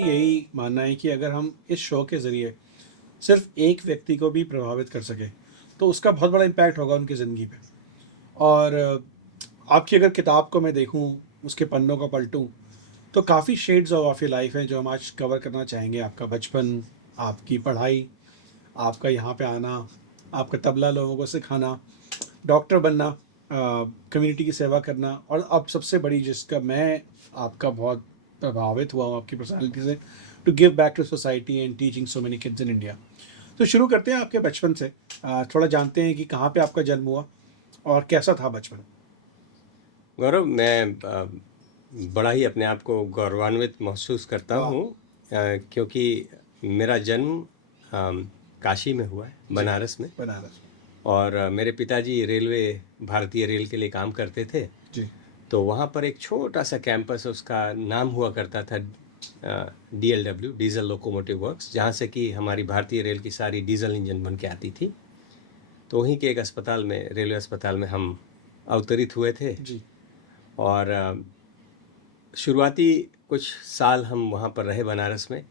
भी यही मानना है कि अगर हम इस शो के ज़रिए सिर्फ एक व्यक्ति को भी प्रभावित कर सके तो उसका बहुत बड़ा इम्पैक्ट होगा उनकी ज़िंदगी पे। और आपकी अगर किताब को मैं देखूं, उसके पन्नों को पलटूं, तो काफ़ी शेड्स ऑफ योर लाइफ हैं जो हम आज कवर करना चाहेंगे। आपका बचपन, आपकी पढ़ाई, आपका यहाँ पे आना, आपका तबला लोगों को सिखाना, डॉक्टर बनना, कम्युनिटी की सेवा करना, और अब सबसे बड़ी जिसका मैं आपका बहुत प्रभावित हुआ हूँ आपकी पर्सनालिटी से, to give back to society and teaching so many kids in India. तो शुरू करते हैं आपके बचपन से। थोड़ा जानते हैं कि कहाँ पे आपका जन्म हुआ और कैसा था बचपन। गौरव, मैं बड़ा ही अपने आप को गौरवान्वित महसूस करता वाह। हूँ, क्योंकि मेरा जन्म काशी में हुआ है, जी। बनारस में। बनारस। और मेरे पिताजी भारतीय रेल के लिए काम करते थे। जी। तो वहाँ पर एक छोटा सा कैंपस, उसका नाम हुआ करता था DLW, डीजल लोकोमोटिव वर्क्स, जहाँ से कि हमारी भारतीय रेल की सारी डीजल इंजन बन के आती थी। तो वहीं के एक अस्पताल में, रेलवे अस्पताल में हम अवतरित हुए थे। जी। और शुरुआती कुछ साल हम वहाँ पर रहे बनारस में।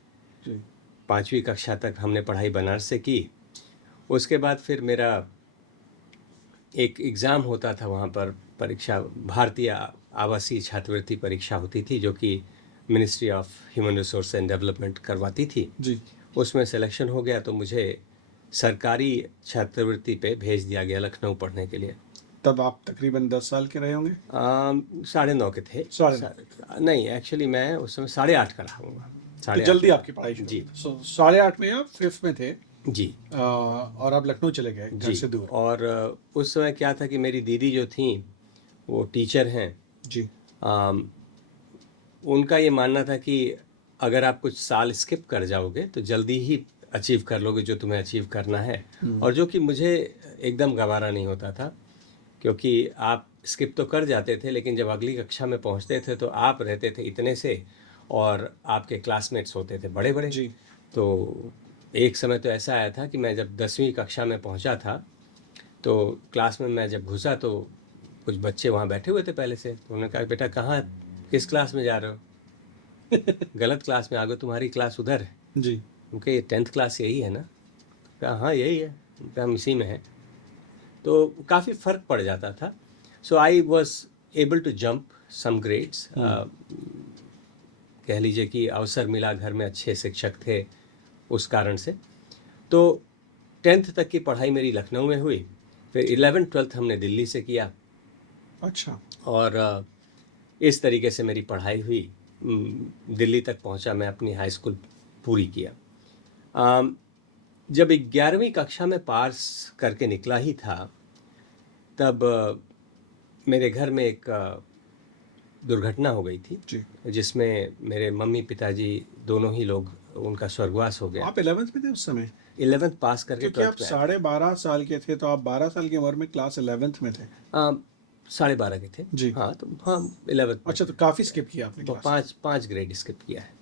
जी। 5वीं कक्षा तक हमने पढ़ाई बनारस से की। उसके बाद फिर मेरा एक एग्ज़ाम होता था वहाँ पर, परीक्षा, भारतीय आवासीय छात्रवृत्ति परीक्षा होती थी, जो कि ministry of human resource and development करवाती थी। जी। उसमें सिलेक्शन हो गया तो मुझे सरकारी छात्रवृत्ति पे भेज दिया गया लखनऊ पढ़ने के लिए। तब आप तकरीबन 10 साल के रहे होंगे। 9.5 के थे। साढ़े नहीं, एक्चुअली मैं उस समय 8.5 का रहा हूँ। तो जल्दी आपकी पढ़ाई शुरू जी। हुई। सो 8.5 में आप 5th में थे। जी। और आप लखनऊ चले गए घर जी। से दूर। और उस समय क्या था कि मेरी दीदी जो थी वो टीचर हैं। जी। आम, उनका ये मानना था कि अगर आप कुछ साल स्किप कर जाओगे तो जल्दी ही अचीव कर लोगे जो तुम्हें अचीव करना है। और जो कि मुझे एकदम गवारा नहीं होता था, क्योंकि आप स्किप तो कर जाते थे, लेकिन जब अगली कक्षा में पहुंचते थे तो आप रहते थे इतने से, और आपके क्लासमेट्स होते थे बड़े बड़े। जी। तो एक समय तो ऐसा आया था कि मैं जब 10वीं कक्षा में पहुंचा था, तो क्लास में मैं जब घुसा तो कुछ बच्चे वहाँ बैठे हुए थे पहले से। तो उन्होंने कहा, बेटा कहाँ, किस क्लास में जा रहे हो? गलत क्लास में आ गए, तुम्हारी क्लास उधर है। जी। क्योंकि 10th क्लास यही है ना? कहा हाँ यही है। कहा हम इसी में हैं। तो काफ़ी फ़र्क पड़ जाता था। So I was able to jump some grades. कह लीजिए कि अवसर मिला, घर में अच्छे शिक्षक थे उस कारण से। तो 10th तक की पढ़ाई मेरी लखनऊ में हुई। फिर 11th-12th हमने दिल्ली से किया। अच्छा। और इस तरीके से मेरी पढ़ाई हुई। दिल्ली तक पहुंचा, मैं अपनी हाई स्कूल पूरी किया। जब 11वीं कक्षा में पास करके निकला ही था, तब मेरे घर में एक दुर्घटना हो गई थी, जी। जिसमें मेरे मम्मी पिताजी दोनों ही लोग, उनका स्वर्गवास हो गया। आप 11th में थे उस समय? 11th पास करके क्योंकि आप 12th में आया 12.5 साल के थे, तो आप 12 साल की उम्र में क्लास 11th में थे। था। 12.5 के थे। जी। हाँ, तो हाँ 11th में अच्छा, तो काफ़ी स्किप किया आपने तो क्लास। 5 ग्रेड स्किप किया है।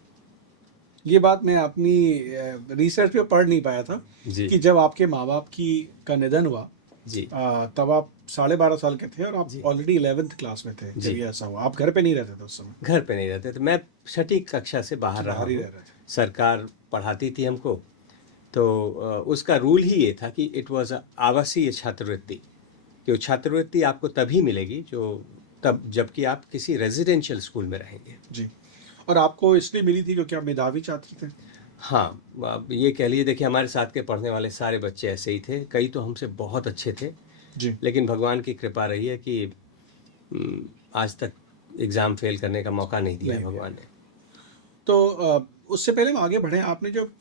ये बात मैं अपनी रिसर्च पे पढ़ नहीं पाया था जी। कि जब आपके माँ बाप की का निधन हुआ, जी। तब आप 12.5 साल के थे और आप जी। ऑलरेडी 11th क्लास में थे जब जी। ये ऐसा हुआ। आप घर पे नहीं रहते थे उस समय? घर पे नहीं रहते थे, मैं 6ठी कक्षा से बाहर रहा बाहर ही हूँ। रह रहे थे। सरकार पढ़ाती थी हमको। तो उसका रूल ही ये था कि इट वाज आवासीय छात्रवृत्ति, कि वो छात्रवृत्ति आपको तभी मिलेगी जबकि आप किसी रेजिडेंशियल स्कूल में रहेंगे। जी। और आपको इसलिए मिली थी क्योंकि आप मेधावी छात्र थे? हाँ, आप ये कह लीजिए, देखिए हमारे साथ के पढ़ने वाले सारे बच्चे ऐसे ही थे, कई तो हमसे बहुत अच्छे थे। जी। लेकिन भगवान की कृपा रही है कि आज तक एग्ज़ाम फेल करने का मौका नहीं दिया है नहीं दिया। भगवान ने। तो उससे पहले हम आगे बढ़ें, आपने जब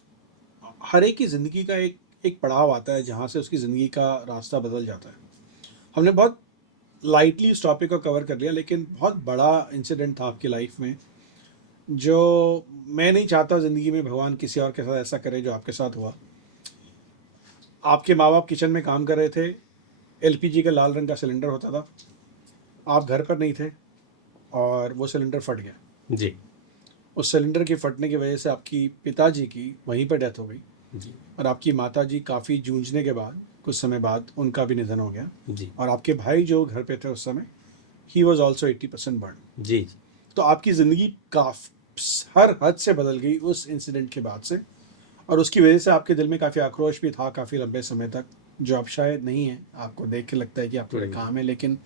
हर एक की ज़िंदगी का एक एक पड़ाव आता है जहाँ से उसकी ज़िंदगी का रास्ता बदल जाता है। हमने बहुत लाइटली इस टॉपिक को कवर कर लिया, लेकिन बहुत बड़ा इंसिडेंट था आपकी लाइफ में, जो मैं नहीं चाहता ज़िंदगी में भगवान किसी और के साथ ऐसा करे जो आपके साथ हुआ। आपके माँ बाप किचन में काम कर रहे थे, एलपीजी का लाल रंग का सिलेंडर होता था, आप घर पर नहीं थे और वो सिलेंडर फट गया। जी। उस सिलेंडर के फटने की वजह से आपकी पिताजी की वहीं पर डेथ हो गई, जी। और आपकी माताजी काफ़ी जूझने के बाद कुछ समय बाद उनका भी निधन हो गया। जी। और आपके भाई जो घर पे थे उस समय, ही वॉज ऑल्सो 80% बर्न। जी। तो आपकी ज़िंदगी हर हद से बदल गई उस इंसिडेंट के बाद से, और उसकी वजह से आपके दिल में काफ़ी आक्रोश भी था काफ़ी लंबे समय तक, जो अब शायद नहीं है। आपको देख के लगता है कि आप थोड़े काम है, लेकिन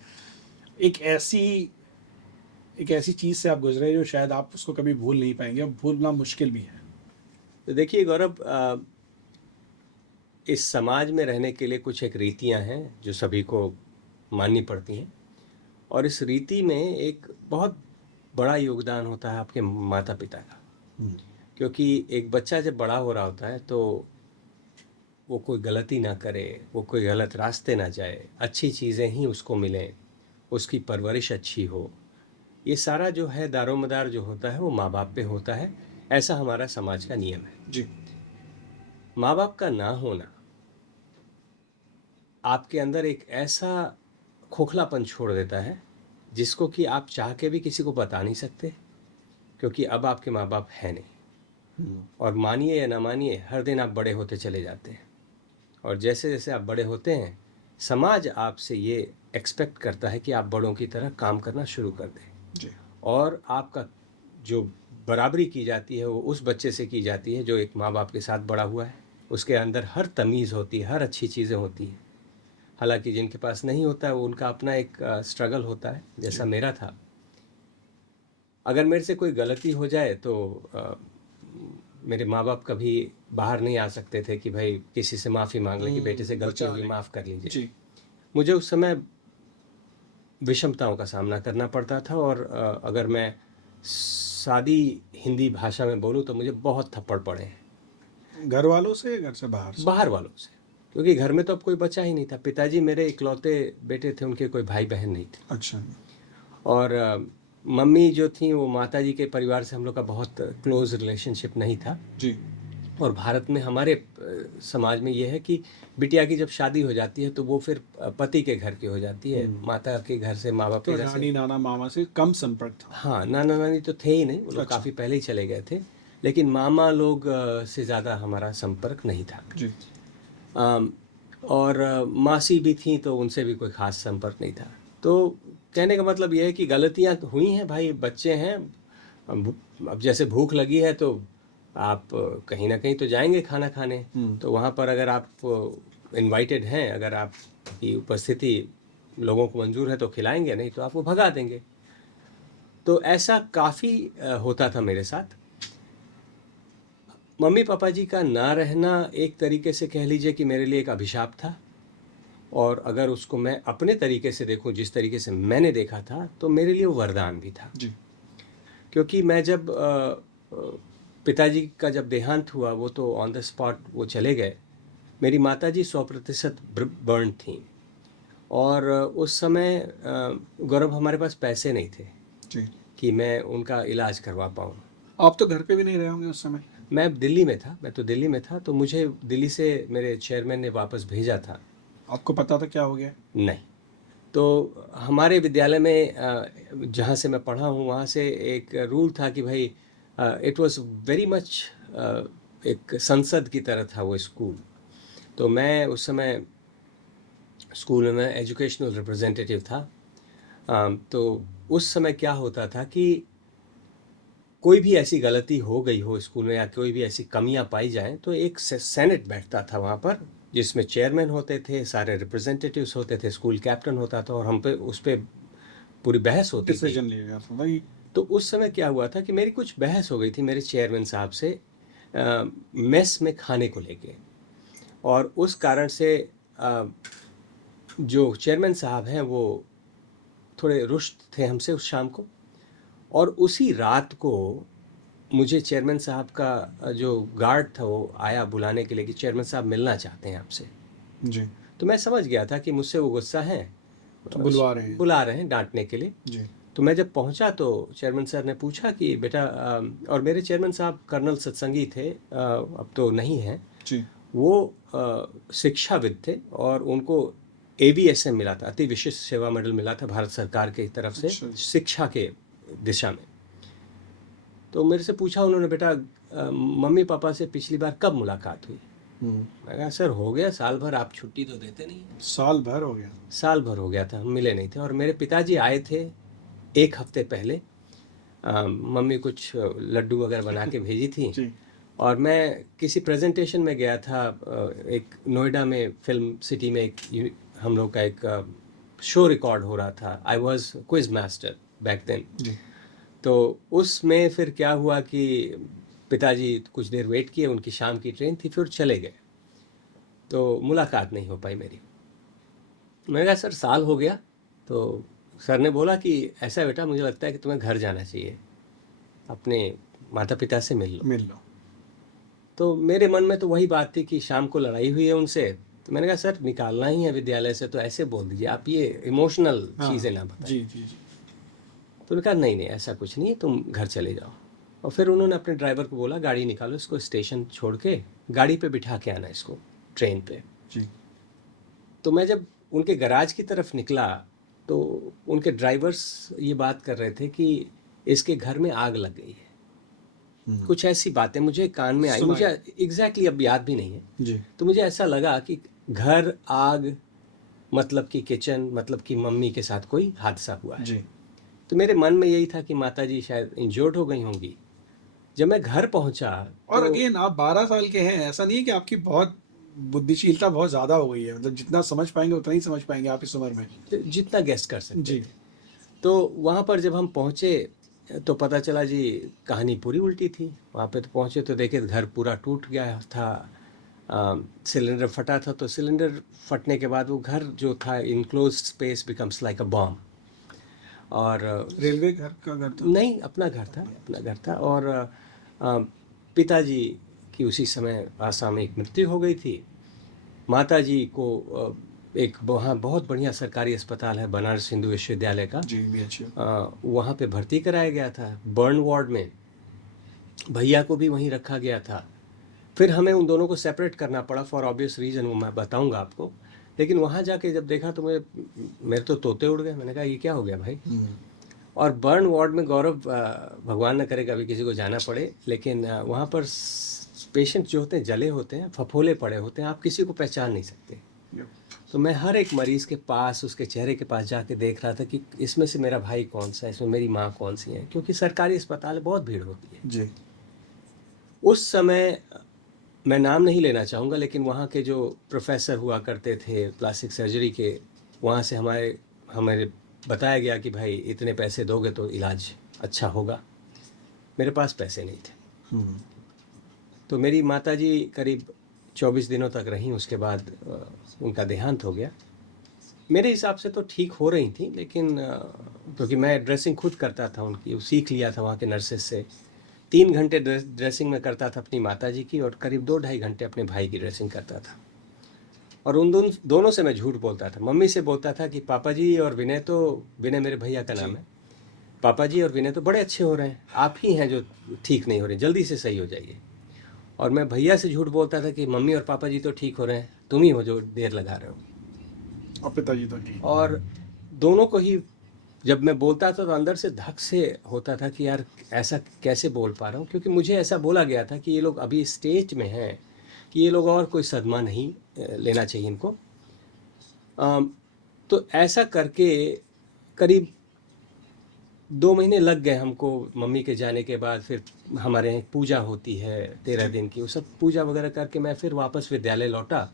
एक ऐसी एक ऐसी चीज़ से आप गुजरे जो शायद आप उसको कभी भूल नहीं पाएंगे, और भूलना मुश्किल भी है। तो देखिए गौरव, इस समाज में रहने के लिए कुछ एक रीतियां हैं जो सभी को माननी पड़ती हैं, और इस रीति में एक बहुत बड़ा योगदान होता है आपके माता पिता का। क्योंकि एक बच्चा जब बड़ा हो रहा होता है तो वो कोई गलती ना करे, वो कोई गलत रास्ते ना जाए, अच्छी चीज़ें ही उसको मिलें, उसकी परवरिश अच्छी हो, ये सारा जो है दारोमदार जो होता है वो माँ बाप पे होता है। ऐसा हमारा समाज का नियम है। जी। माँ बाप का ना होना आपके अंदर एक ऐसा खोखलापन छोड़ देता है जिसको कि आप चाह के भी किसी को बता नहीं सकते, क्योंकि अब आपके माँ बाप हैं नहीं। और मानिए या ना मानिए, हर दिन आप बड़े होते चले जाते हैं, और जैसे जैसे आप बड़े होते हैं समाज आपसे ये एक्सपेक्ट करता है कि आप बड़ों की तरह काम करना शुरू कर दें। जी। और आपका जो बराबरी की जाती है वो उस बच्चे से की जाती है जो एक माँ बाप के साथ बड़ा हुआ है। उसके अंदर हर तमीज़ होती है, हर अच्छी चीज़ें होती हैं। हालांकि जिनके पास नहीं होता है वो उनका अपना एक स्ट्रगल होता है, जैसा मेरा था। अगर मेरे से कोई गलती हो जाए तो मेरे माँ बाप कभी बाहर नहीं आ सकते थे कि भाई किसी से माफ़ी मांग ले कि बेटे से गलती होगी, माफ़ कर लीजिए। जी। मुझे उस समय विषमताओं का सामना करना पड़ता था, और अगर मैं सादी हिंदी भाषा में बोलूँ तो मुझे बहुत थप्पड़ पड़े हैं। घर वालों से, घर से बाहर से? बाहर वालों से, क्योंकि घर में तो अब कोई बच्चा ही नहीं था। पिताजी मेरे इकलौते बेटे थे, उनके कोई भाई बहन नहीं थे। अच्छा। और मम्मी जो थी वो माताजी के परिवार से हम लोग का बहुत क्लोज रिलेशनशिप नहीं था। जी। और भारत में हमारे समाज में ये है कि बिटिया की जब शादी हो जाती है तो वो फिर पति के घर की हो जाती है, माता के घर से, माँ बाप तो के घर से। नानी नाना मामा से कम संपर्क था? हाँ, नाना नानी तो थे ही नहीं, वो लोग अच्छा। काफ़ी पहले ही चले गए थे। लेकिन मामा लोग से ज़्यादा हमारा संपर्क नहीं था। जी। और मासी भी थी तो उनसे भी कोई ख़ास संपर्क नहीं था। तो कहने का मतलब ये है कि गलतियाँ तो हुई हैं भाई, बच्चे हैं। अब जैसे भूख लगी है तो आप कहीं ना कहीं तो जाएंगे खाना खाने। तो वहाँ पर अगर आप इनवाइटेड हैं, अगर आपकी उपस्थिति लोगों को मंजूर है तो खिलाएंगे, नहीं तो आपको भगा देंगे। तो ऐसा काफ़ी होता था मेरे साथ। मम्मी पापा जी का ना रहना एक तरीके से कह लीजिए कि मेरे लिए एक अभिशाप था। और अगर उसको मैं अपने तरीके से देखूं, जिस तरीके से मैंने देखा था, तो मेरे लिए वो वरदान भी था। जी। क्योंकि मैं जब पिताजी का जब देहांत हुआ, वो तो ऑन द स्पॉट वो चले गए। मेरी माताजी 100% बर्न थी, और उस समय गौरव हमारे पास पैसे नहीं थे जी। कि मैं उनका इलाज करवा पाऊँ। आप तो घर पे भी नहीं रहे होंगे उस समय? मैं दिल्ली में था, मैं तो दिल्ली में था, तो मुझे दिल्ली से मेरे चेयरमैन ने वापस भेजा था। आपको पता था क्या हो गया? नहीं। तो हमारे विद्यालय में जहाँ से मैं पढ़ा हूँ वहाँ से एक रूल था कि भाई इट वाज वेरी मच एक संसद की तरह था वो स्कूल। तो मैं उस समय स्कूल में एजुकेशनल रिप्रेजेंटेटिव था। तो उस समय क्या होता था कि कोई भी ऐसी गलती हो गई हो स्कूल में या कोई भी ऐसी कमियां पाई जाएं तो एक सेनेट बैठता था वहाँ पर, जिसमें चेयरमैन होते थे, सारे रिप्रेजेंटेटिव्स होते थे, स्कूल कैप्टन होता था, और हम पे उस पर पूरी बहस होती थी। डिसीजन लिया गया था भाई? तो उस समय क्या हुआ था कि मेरी कुछ बहस हो गई थी मेरे चेयरमैन साहब से मेस में खाने को लेके। और उस कारण से जो चेयरमैन साहब हैं वो थोड़े रुष्ट थे हमसे उस शाम को। और उसी रात को मुझे चेयरमैन साहब का जो गार्ड था वो आया बुलाने के लिए कि चेयरमैन साहब मिलना चाहते हैं आपसे। जी। तो मैं समझ गया था कि मुझसे वो गुस्सा है, तो बुलवा रहे हैं? बुला रहे हैं डांटने के लिए। जी। तो मैं जब पहुंचा तो चेयरमैन सर ने पूछा कि बेटा, और मेरे चेयरमैन साहब कर्नल सत्संगी थे, अब तो नहीं हैं। जी। वो शिक्षाविद थे और उनको AVSM मिला था, अति विशिष्ट सेवा मेडल मिला था भारत सरकार की तरफ से। अच्छा। शिक्षा के दिशा में। तो मेरे से पूछा उन्होंने, बेटा मम्मी पापा से पिछली बार कब मुलाकात हुई? मैं कहा सर हो गया साल भर, आप छुट्टी तो देते नहीं। साल भर हो गया? साल भर हो गया था, हम मिले नहीं थे। और मेरे पिताजी आए थे 1 हफ्ते पहले मम्मी कुछ लड्डू वगैरह बना के भेजी थी। जी और मैं किसी प्रेजेंटेशन में गया था, एक नोएडा में फिल्म सिटी में एक हम लोग का एक शो रिकॉर्ड हो रहा था। I was quiz master back then. जी तो उसमें फिर क्या हुआ कि पिताजी कुछ देर वेट किए, उनकी शाम की ट्रेन थी, फिर चले गए। तो मुलाकात नहीं हो पाई मेरी। मैंने कहा सर साल हो गया। तो सर ने बोला कि ऐसा बेटा, मुझे लगता है कि तुम्हें घर जाना चाहिए, अपने माता पिता से मिल लो। मिल लो। तो मेरे मन में तो वही बात थी कि शाम को लड़ाई हुई है उनसे। तो मैंने कहा सर निकालना ही है विद्यालय से तो ऐसे बोल दीजिए, आप ये इमोशनल हाँ चीज़ें ना बताएं। जी जी जी तो उन्होंने कहा नहीं नहीं ऐसा कुछ नहीं है, तुम घर चले जाओ। और फिर उन्होंने अपने ड्राइवर को बोला गाड़ी निकालो, इसको स्टेशन छोड़ के गाड़ी पे बिठा के आना इसको ट्रेन पे। जी तो मैं जब उनके गराज की तरफ निकला तो उनके ड्राइवर्स ये बात कर रहे थे कि इसके घर में आग लग गई है। कुछ ऐसी बातें मुझे कान में आई, सुनाई। मुझे एग्जैक्टली अब याद भी नहीं है। जी तो मुझे ऐसा लगा कि घर आग मतलब कि किचन, मतलब कि मम्मी के साथ कोई हादसा हुआ है। जी तो मेरे मन में यही था कि माताजी शायद इंजर्ड हो गई होंगी। जब मैं घर पहुंचा और तो अगेन आप 12 साल के हैं, ऐसा नहीं है कि आपकी बहुत बुद्धिशीलता बहुत ज़्यादा हो गई है, मतलब जितना समझ पाएंगे उतना ही समझ पाएंगे आप इस उम्र में। जितना गेस्ट कर सकते जी थे। तो वहाँ पर जब हम पहुँचे तो पता चला जी कहानी पूरी उल्टी थी। वहाँ पे तो पहुँचे तो देखे घर पूरा टूट गया था। सिलेंडर फटा था, तो सिलेंडर फटने के बाद वो घर जो था enclose space becomes like a bomb. और रेलवे घर का घर था। नहीं, अपना घर था, अपना घर था। और पिताजी की उसी समय असामयिक मृत्यु हो गई थी। माताजी को एक वहाँ बहुत बढ़िया सरकारी अस्पताल है बनारस हिंदू विश्वविद्यालय का, जी भी अच्छी। वहाँ पे भर्ती कराया गया था बर्न वार्ड में। भैया को भी वहीं रखा गया था। फिर हमें उन दोनों को सेपरेट करना पड़ा फॉर ऑब्वियस रीज़न, वो मैं बताऊंगा आपको। लेकिन वहाँ जाके जब देखा तो मेरे तो तोते उड़ गए। मैंने कहा ये क्या हो गया भाई। और बर्न वार्ड में गौरव, भगवान न करे कभी किसी को जाना पड़े, लेकिन वहाँ पर पेशेंट जो होते हैं जले होते हैं, फफोले पड़े होते हैं, आप किसी को पहचान नहीं सकते। तो मैं हर एक मरीज़ के पास, उसके चेहरे के पास जाके देख रहा था कि इसमें से मेरा भाई कौन सा है, इसमें मेरी माँ कौन सी है, क्योंकि सरकारी अस्पताल में बहुत भीड़ होती है। जी उस समय मैं नाम नहीं लेना चाहूँगा, लेकिन वहाँ के जो प्रोफेसर हुआ करते थे प्लास्टिक सर्जरी के, वहाँ से हमें बताया गया कि भाई इतने पैसे दोगे तो इलाज अच्छा होगा। मेरे पास पैसे नहीं थे। तो मेरी माताजी करीब 24 दिनों तक रहीं, उसके बाद उनका देहांत हो गया। मेरे हिसाब से तो ठीक हो रही थी, लेकिन क्योंकि मैं ड्रेसिंग खुद करता था उनकी, सीख लिया था वहाँ के नर्सेस से। 3 घंटे ड्रेसिंग में करता था अपनी माताजी की, और करीब 2-2.5 घंटे अपने भाई की ड्रेसिंग करता था। और उन दोनों से मैं झूठ बोलता था। मम्मी से बोलता था कि पापा जी और विनय मेरे भैया का नाम है, पापा जी और विनय तो बड़े अच्छे हो रहे हैं, आप ही हैं जो ठीक नहीं हो रहे, जल्दी से सही हो जाइए। और मैं भैया से झूठ बोलता था कि मम्मी और पापा जी तो ठीक हो रहे हैं, तुम ही हो जो देर लगा रहे हो। और पिताजी तो ठीक। और दोनों को ही जब मैं बोलता था तो अंदर से धक से होता था कि यार ऐसा कैसे बोल पा रहा हूँ, क्योंकि मुझे ऐसा बोला गया था कि ये लोग अभी स्टेज में हैं कि ये लोग और कोई सदमा नहीं लेना चाहिए इनको। तो ऐसा करके करीब 2 महीने लग गए हमको मम्मी के जाने के बाद। फिर हमारे यहाँ एक पूजा होती है 13 दिन की, वो सब पूजा वगैरह करके मैं फिर वापस विद्यालय लौटा।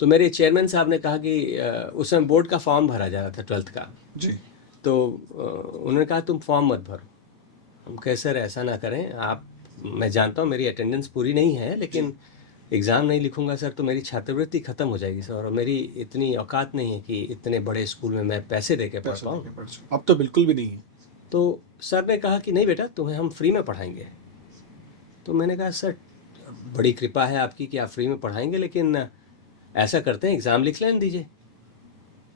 तो मेरे चेयरमैन साहब ने कहा कि उस समय बोर्ड का फॉर्म भरा जा रहा था 12th का। जी तो उन्होंने कहा तुम फॉर्म मत भरो। हम कहे सर ऐसा ना करें आप, मैं जानता हूँ मेरी अटेंडेंस पूरी नहीं है, लेकिन एग्ज़ाम नहीं लिखूंगा सर तो मेरी छात्रवृत्ति ख़त्म हो जाएगी सर, और मेरी इतनी औकात नहीं है कि इतने बड़े स्कूल में मैं पैसे दे के पढ़ पैसे पाऊँ। देके पढ़ सकते। अब तो बिल्कुल भी नहीं है। तो सर ने कहा कि नहीं बेटा तुम्हें हम फ्री में पढ़ाएंगे। तो मैंने कहा सर बड़ी कृपा है आपकी कि आप फ्री में पढ़ाएंगे, लेकिन ऐसा करते हैं एग्ज़ाम लिख लेने दीजिए।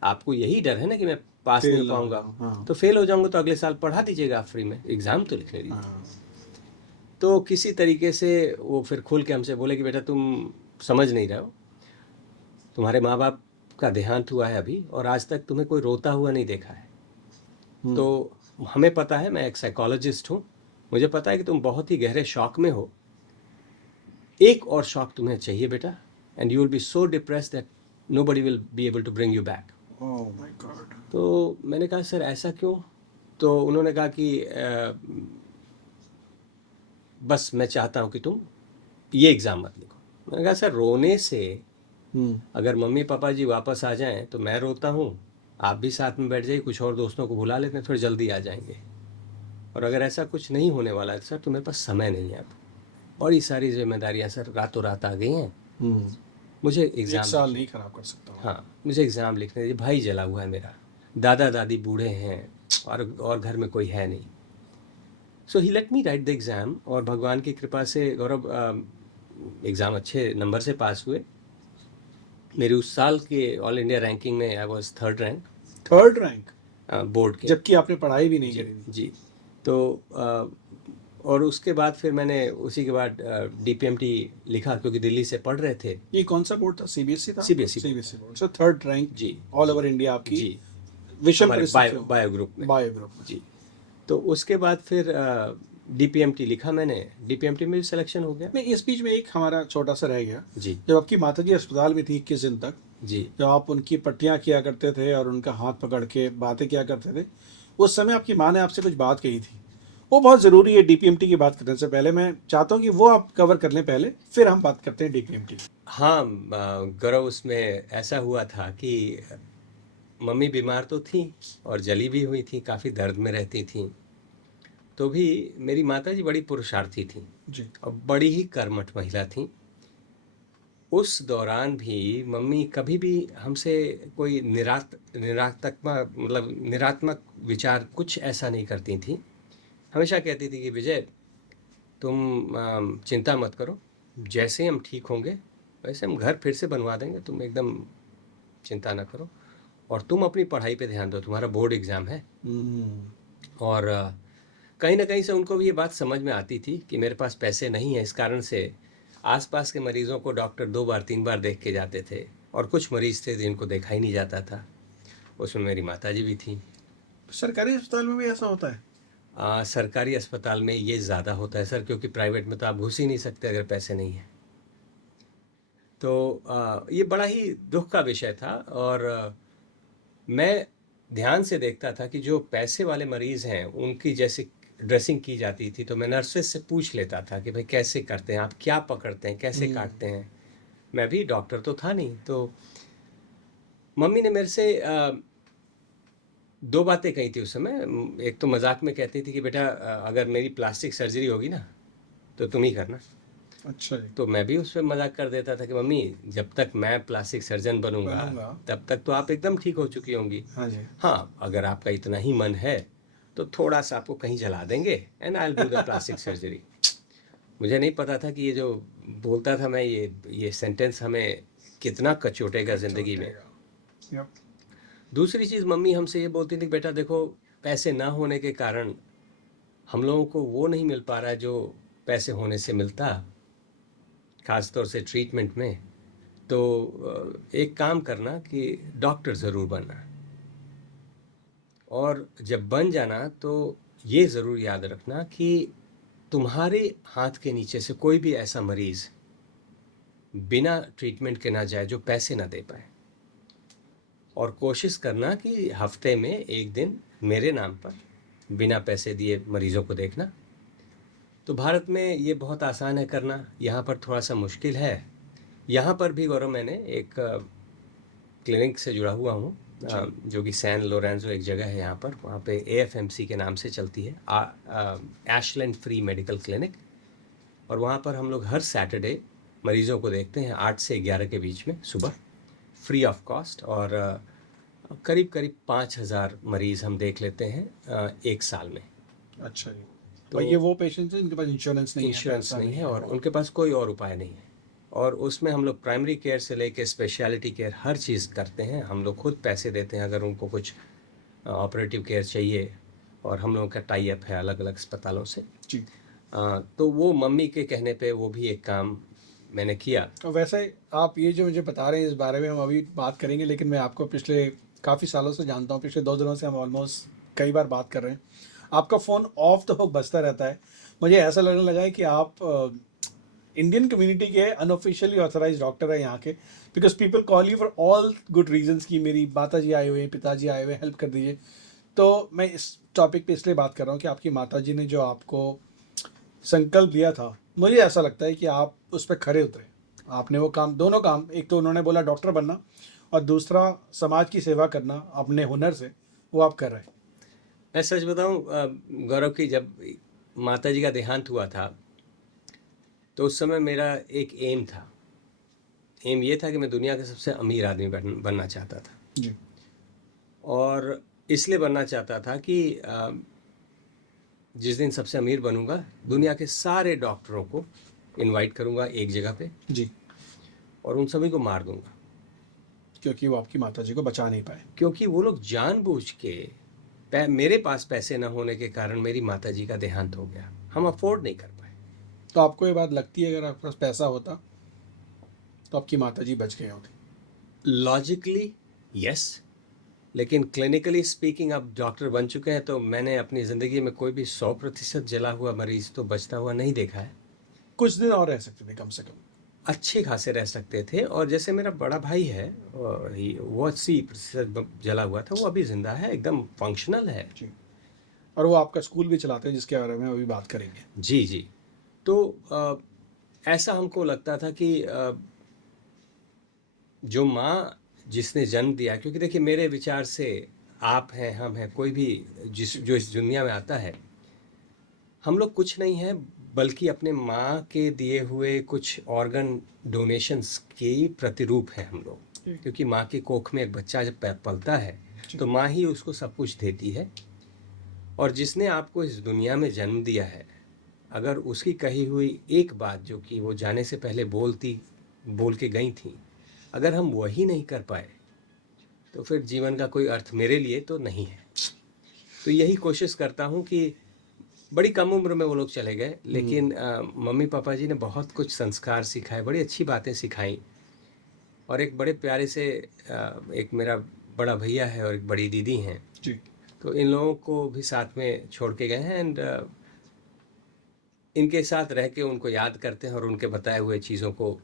आपको यही डर है ना कि मैं पास नहीं हो फेल ना हो पाऊँगा, जाओ, हाँ। तो फेल हो जाऊँगा तो अगले साल पढ़ा दीजिएगा आप फ्री में, एग्ज़ाम तो लिख ले दीजिए। हाँ तो किसी तरीके से वो फिर खुल के हमसे बोले कि बेटा तुम समझ नहीं रहे हो, तुम्हारे माँ बाप का देहांत हुआ है अभी, और आज तक तुम्हें कोई रोता हुआ नहीं देखा है। तो हमें पता है, मैं एक साइकोलॉजिस्ट हूँ, मुझे पता है कि तुम बहुत ही गहरे शॉक में हो। एक और शॉक तुम्हें चाहिए बेटा, and you will be so depressed that nobody will be able to bring you back. Oh my God. तो मैंने कहा सर ऐसा क्यों। तो उन्होंने कहा कि बस मैं चाहता हूँ कि तुम ये एग्ज़ाम मत लिखो। मैंने कहा सर रोने से अगर मम्मी पापा जी वापस आ जाएं तो मैं रोता हूँ, आप भी साथ में बैठ जाइए, कुछ और दोस्तों को बुला लेते हैं, थोड़ी जल्दी आ जाएंगे। और अगर ऐसा कुछ नहीं होने वाला है सर तो मेरे पास समय नहीं है, अब बड़ी सारी जिम्मेदारियां सर रातों रात आ गई हैं, मुझे एक एग्ज़ाम साल नहीं खराब कर सकता हूँ। हाँ मुझे एग्ज़ाम लिखने दीजिए, भाई जला हुआ है मेरा, दादा दादी बूढ़े हैं और घर में कोई है नहीं। So he let me write the exam, और भगवान की कृपा से गौरव एग्ज़ाम अच्छे नंबर से पास हुए। मेरी उस साल के ऑल इंडिया रैंकिंग में I was 3rd rank, third rank, board के। जबकि आपने पढ़ाई भी नहीं करी थी। जी तो और उसके बाद फिर मैंने उसी के बाद डीपीएमटी लिखा, क्योंकि दिल्ली से पढ़ रहे थे। ये कौन सा बोर्ड था, सीबीएसई था? CBSE CBSE board. So third rank जी ऑल ओवर इंडिया आपकी जी विषम हमारे परिस्थितियों बायो ग्रुप में बायो ग्रुप में। जी। तो उसके बाद फिर डीपीएमटी लिखा मैंने, डीपीएमटी में भी सिलेक्शन हो गया। नहीं, इस बीच में एक हमारा छोटा सा रह गया। जी जब आपकी माताजी अस्पताल में थी 21 दिन तक, जी जब आप उनकी पट्टियां किया करते थे और उनका हाथ पकड़ के बातें किया करते थे, उस समय आपकी माँ ने आपसे कुछ बात कही थी, वो बहुत ज़रूरी है। डीपीएमटी की बात करने से पहले मैं चाहता हूँ कि वो आप कवर कर लें पहले, फिर हम बात करते हैं डीपीएमटी। हाँ गौरव, उसमें ऐसा हुआ था कि मम्मी बीमार तो थी और जली भी हुई थी, काफ़ी दर्द में रहती थी। तो भी मेरी माताजी बड़ी पुरुषार्थी थी जी। और बड़ी ही कर्मठ महिला थी। उस दौरान भी मम्मी कभी भी हमसे कोई निरात्मक विचार कुछ ऐसा नहीं करती थी। हमेशा कहती थी कि विजय तुम चिंता मत करो, जैसे ही हम ठीक होंगे वैसे हम घर फिर से बनवा देंगे, तुम एकदम चिंता ना करो, और तुम अपनी पढ़ाई पे ध्यान दो, तुम्हारा बोर्ड एग्ज़ाम है। और कहीं ना कहीं से उनको भी ये बात समझ में आती थी कि मेरे पास पैसे नहीं है, इस कारण से आसपास के मरीजों को डॉक्टर 2 बार 3 बार देख के जाते थे, और कुछ मरीज थे जिनको देखा ही नहीं जाता था। उसमें मेरी माताजी भी थी। सरकारी अस्पताल में भी ऐसा होता है? सरकारी अस्पताल में ये ज़्यादा होता है सर, क्योंकि प्राइवेट में तो आप घुस ही नहीं सकते अगर पैसे नहीं हैं। तो ये बड़ा ही दुख का विषय था। और मैं ध्यान से देखता था कि जो पैसे वाले मरीज़ हैं उनकी जैसे ड्रेसिंग की जाती थी, तो मैं नर्सेस से पूछ लेता था कि भाई कैसे करते हैं आप, क्या पकड़ते हैं, कैसे काटते हैं। मैं भी डॉक्टर तो था नहीं। तो मम्मी ने मेरे से 2 बातें कही थी उस समय। एक तो मजाक में कहती थी कि बेटा अगर मेरी प्लास्टिक सर्जरी होगी ना तो तुम ही करना। अच्छा जी। तो मैं भी उस पर मजाक कर देता था कि मम्मी जब तक मैं प्लास्टिक सर्जन बनूंगा तब तक तो आप एकदम ठीक हो चुकी होंगी। हाँ जी। हाँ अगर आपका इतना ही मन है तो थोड़ा सा आपको कहीं जला देंगे and I will do the plastic surgery. मुझे नहीं पता था कि ये जो बोलता था मैं, ये सेंटेंस हमें कितना कचोटेगा ज़िंदगी में। यप। दूसरी चीज़ मम्मी हमसे ये बोलती थी, बेटा देखो पैसे ना होने के कारण हम लोगों को वो नहीं मिल पा रहा है जो पैसे होने से मिलता, ख़ास तौर से ट्रीटमेंट में। तो एक काम करना कि डॉक्टर ज़रूर बनना, और जब बन जाना तो ये ज़रूर याद रखना कि तुम्हारे हाथ के नीचे से कोई भी ऐसा मरीज़ बिना ट्रीटमेंट के ना जाए जो पैसे ना दे पाए। और कोशिश करना कि हफ्ते में एक दिन मेरे नाम पर बिना पैसे दिए मरीज़ों को देखना। तो भारत में ये बहुत आसान है करना, यहाँ पर थोड़ा सा मुश्किल है। यहाँ पर भी गौरव मैंने एक क्लिनिक से जुड़ा हुआ हूँ, जो कि सैन लोरेंजो एक जगह है यहाँ पर, वहाँ पे AFMC के नाम से चलती है, एशलैंड फ्री मेडिकल क्लिनिक। और वहाँ पर हम लोग हर सैटरडे मरीज़ों को देखते हैं 8 से 11 के बीच में सुबह, फ्री ऑफ कॉस्ट। और करीब करीब 5,000 मरीज़ हम देख लेते हैं एक साल में। अच्छा जी। तो और ये वो पेशेंट्स हैं जिनके पास इंश्योरेंस नहीं है, इंश्योरेंस पैसा नहीं है और उनके पास कोई और उपाय नहीं है। और उसमें हम लोग प्राइमरी केयर से लेके स्पेशलिटी केयर हर चीज़ करते हैं। हम लोग खुद पैसे देते हैं अगर उनको कुछ ऑपरेटिव केयर चाहिए, और हम लोगों का टाई अप है अलग अलग अस्पतालों से जी। तो वो मम्मी के कहने पे वो भी एक काम मैंने किया। और वैसे आप ये जो मुझे बता रहे हैं इस बारे में हम अभी बात करेंगे, लेकिन मैं आपको पिछले काफ़ी सालों से जानता हूँ, पिछले 2 दिनों से हम ऑलमोस्ट कई बार बात कर रहे हैं। आपका फ़ोन ऑफ द हुक बजता रहता है। मुझे ऐसा लगने लगा है कि आप इंडियन कम्युनिटी के अनऑफिशियली ऑथराइज डॉक्टर है यहाँ के, because people call you for all good reasons कि मेरी माता जी आए हुए हैं, पिताजी आए हुए हैं, हेल्प कर दीजिए। तो मैं इस टॉपिक पे इसलिए बात कर रहा हूँ कि आपकी माताजी ने जो आपको संकल्प दिया था, मुझे ऐसा लगता है कि आप उस पर खरे उतरे। आपने वो काम, दोनों काम, एक तो उन्होंने बोला डॉक्टर बनना और दूसरा समाज की सेवा करना अपने हुनर से, वो आप कर रहे हैं। मैं सच बताऊं गौरव की, जब माता जी का देहांत हुआ था तो उस समय मेरा एक एम था। एम ये था कि मैं दुनिया का सबसे अमीर आदमी बनना चाहता था। जी। और इसलिए बनना चाहता था कि जिस दिन सबसे अमीर बनूंगा, दुनिया के सारे डॉक्टरों को इनवाइट करूंगा एक जगह पे जी। और उन सभी को मार दूंगा, क्योंकि वो आपकी माताजी को बचा नहीं पाए। क्योंकि वो लोग जानबूझ के मेरे पास पैसे न होने के कारण मेरी माताजी का देहांत हो गया, हम अफोर्ड नहीं कर पाए। तो आपको ये बात लगती है अगर आपके पास पैसा होता तो आपकी माताजी बच गए होती? लॉजिकली यस, लेकिन क्लिनिकली स्पीकिंग अब डॉक्टर बन चुके हैं तो मैंने अपनी ज़िंदगी में कोई भी 100% जला हुआ मरीज तो बचता हुआ नहीं देखा है। कुछ दिन और रह सकते थे कम से कम। अच्छे खासे रह सकते थे। और जैसे मेरा बड़ा भाई है, वो 80% जला हुआ था, वो अभी जिंदा है, एकदम फंक्शनल है। जी। और वो आपका स्कूल भी चलाते हैं, जिसके बारे में अभी बात करेंगे। जी जी। तो ऐसा हमको लगता था कि जो माँ जिसने जन्म दिया, क्योंकि देखिए मेरे विचार से आप हैं, हम हैं, कोई भी जो इस दुनिया में आता है, हम लोग कुछ नहीं है बल्कि अपने माँ के दिए हुए कुछ ऑर्गन डोनेशंस के ही प्रतिरूप हैं हम लोग। क्योंकि माँ की कोख में एक बच्चा जब पलता है तो माँ ही उसको सब कुछ देती है। और जिसने आपको इस दुनिया में जन्म दिया है, अगर उसकी कही हुई एक बात जो कि वो जाने से पहले बोल के गई थी, अगर हम वही नहीं कर पाए तो फिर जीवन का कोई अर्थ मेरे लिए तो नहीं है। तो यही कोशिश करता हूँ कि बड़ी कम उम्र में वो लोग चले गए, लेकिन मम्मी पापा जी ने बहुत कुछ संस्कार सिखाए, बड़ी अच्छी बातें सिखाई। और एक बड़े प्यारे से एक मेरा बड़ा भैया है और एक बड़ी दीदी हैं जी। तो इन लोगों को भी साथ में छोड़ के गए हैं। एंड इनके साथ रह के उनको याद करते हैं और उनके बताए हुए चीज़ों को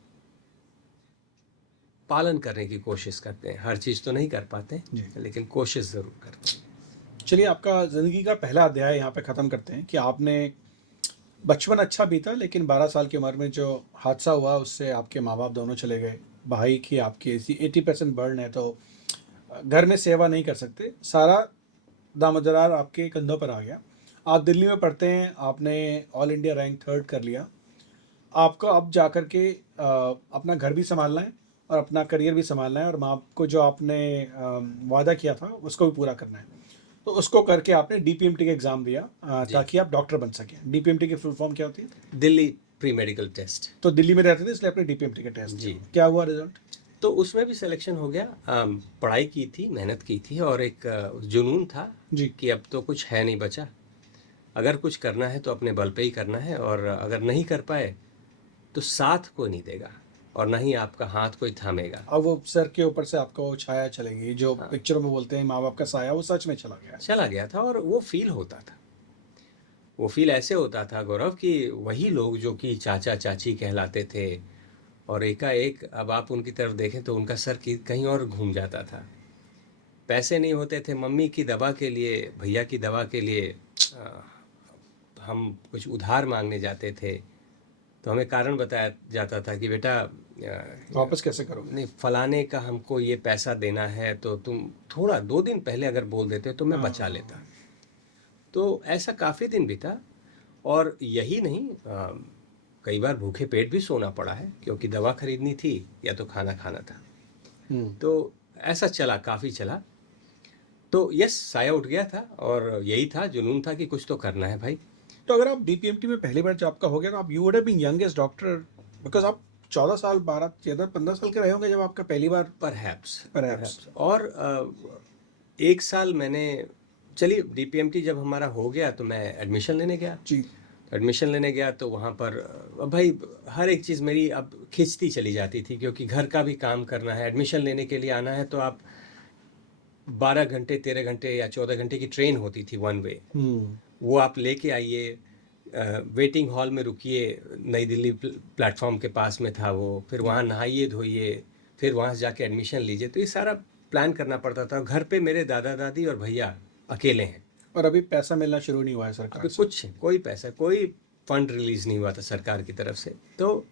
पालन करने की कोशिश करते हैं। हर चीज़ तो नहीं कर पाते, लेकिन कोशिश ज़रूर करते हैं। चलिए, आपका ज़िंदगी का पहला अध्याय यहाँ पे ख़त्म करते हैं कि आपने बचपन अच्छा बीता, लेकिन 12 साल की उम्र में जो हादसा हुआ उससे आपके माँ बाप दोनों चले गए। भाई की आपकी ऐसी 80% बर्न है, तो घर में सेवा नहीं कर सकते, सारा दामोदरार आपके कंधों पर आ गया। आप दिल्ली में पढ़ते हैं, आपने ऑल इंडिया रैंक 3rd कर लिया। आपको अब जा कर के अपना घर भी संभालना है और अपना करियर भी संभालना है, और माँ को जो आपने वादा किया था उसको भी पूरा करना है। तो उसको करके आपने डीपीएमटी का एग्ज़ाम दिया ताकि आप डॉक्टर बन सकें। डीपीएमटी की फुल फॉर्म क्या होती है? Delhi pre medical test. तो दिल्ली में रहते थे इसलिए आपने डीपीएमटी का टेस्ट जी। दिया। क्या हुआ रिजल्ट? तो उसमें भी सिलेक्शन हो गया। पढ़ाई की थी, मेहनत की थी और एक जुनून था जी। कि अब तो कुछ है नहीं बचा, अगर कुछ करना है तो अपने बल पे ही करना है। और अगर नहीं कर पाए तो साथ कोई नहीं देगा और ना ही आपका हाथ कोई थामेगा। अब वो सर के ऊपर से आपको छाया चलेगी, जो पिक्चरों में बोलते हैं माँ बाप का साया, वो सच में चला गया था। और वो फील होता था, वो फील ऐसे होता था गौरव कि वही लोग जो कि चाचा चाची कहलाते थे, और एकाएक अब आप उनकी तरफ देखें तो उनका सर कहीं और घूम जाता था। पैसे नहीं होते थे, मम्मी की दवा के लिए, भैया की दवा के लिए हम कुछ उधार मांगने जाते थे तो हमें कारण बताया जाता था कि बेटा वापस कैसे करोगे? नहीं, फलाने का हमको ये पैसा देना है, तो तुम थोड़ा 2 दिन पहले अगर बोल देते तो मैं बचा लेता। तो ऐसा काफ़ी दिन बीता। और यही नहीं, कई बार भूखे पेट भी सोना पड़ा है, क्योंकि दवा खरीदनी थी या तो खाना खाना था। तो ऐसा चला, काफ़ी चला। तो यस, साया उठ गया था और यही था, जुनून था कि कुछ तो करना है भाई। तो अगर आप डीपीएमटी में पहली बार जब आपका हो गया तो आप you would have been youngest doctor, because आप 14 साल 12 14 15 साल के रहे होंगे जब आपका पहली बार। परहैप्स। और 1 साल मैंने, चलिए डीपीएमटी जब हमारा हो गया तो मैं एडमिशन लेने गया। जी। एडमिशन लेने गया तो वहाँ पर भाई हर एक चीज़ मेरी अब खिंचती चली जाती थी, क्योंकि घर का भी काम करना है, एडमिशन लेने के लिए आना है, तो आप 12 घंटे 13 घंटे या 14 घंटे की ट्रेन होती थी वन वे, वो आप लेके आइए, वेटिंग हॉल में रुकिए, नई दिल्ली प्लेटफॉर्म के पास में था वो, फिर वहाँ नहाइए धोइए, फिर वहाँ से जाके एडमिशन लीजिए। तो ये सारा प्लान करना पड़ता था। घर पे मेरे दादा दादी और भैया अकेले हैं, और अभी पैसा मिलना शुरू नहीं हुआ है सरकार अभी से। कुछ कोई पैसा, कोई फंड रिलीज नहीं हुआ था सरकार की तरफ से। तो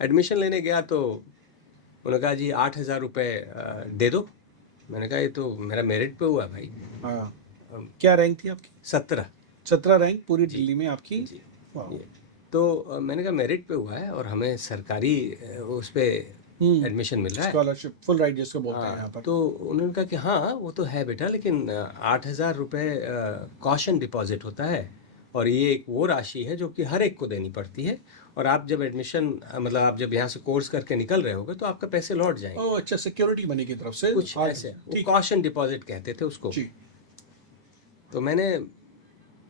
एडमिशन लेने गया तो उन्होंने कहा जी 8,000 रुपये दे दो। मैंने कहा ये तो मेरा मेरिट पे हुआ भाई। हाँ, क्या रैंक थी आपकी? 17। 17 रैंक पूरी जी दिल्ली में आपकी? जी। वाह। ये तो मैंने कहा मेरिट पे हुआ है और हमें सरकारी उस पे एडमिशन मिल रहा है। स्कॉलरशिप फुल राइट जिसको बोलते हैं यहाँ हाँ, पर। तो उन्होंने कहा कि हाँ वो तो है बेटा, लेकिन 8,000 रुपये कॉशन डिपॉजिट होता है और ये एक वो राशि है जो कि हर एक को देनी पड़ती है, और आप जब एडमिशन मतलब आप जब यहाँ से कोर्स करके निकल रहे होगे तो आपका पैसे लौट जाएंगे। ओह अच्छा, सिक्योरिटी मनी की तरफ से कुछ आठ- ऐसे वो ठीक कॉशन डिपॉजिट कहते थे उसको। जी। तो मैंने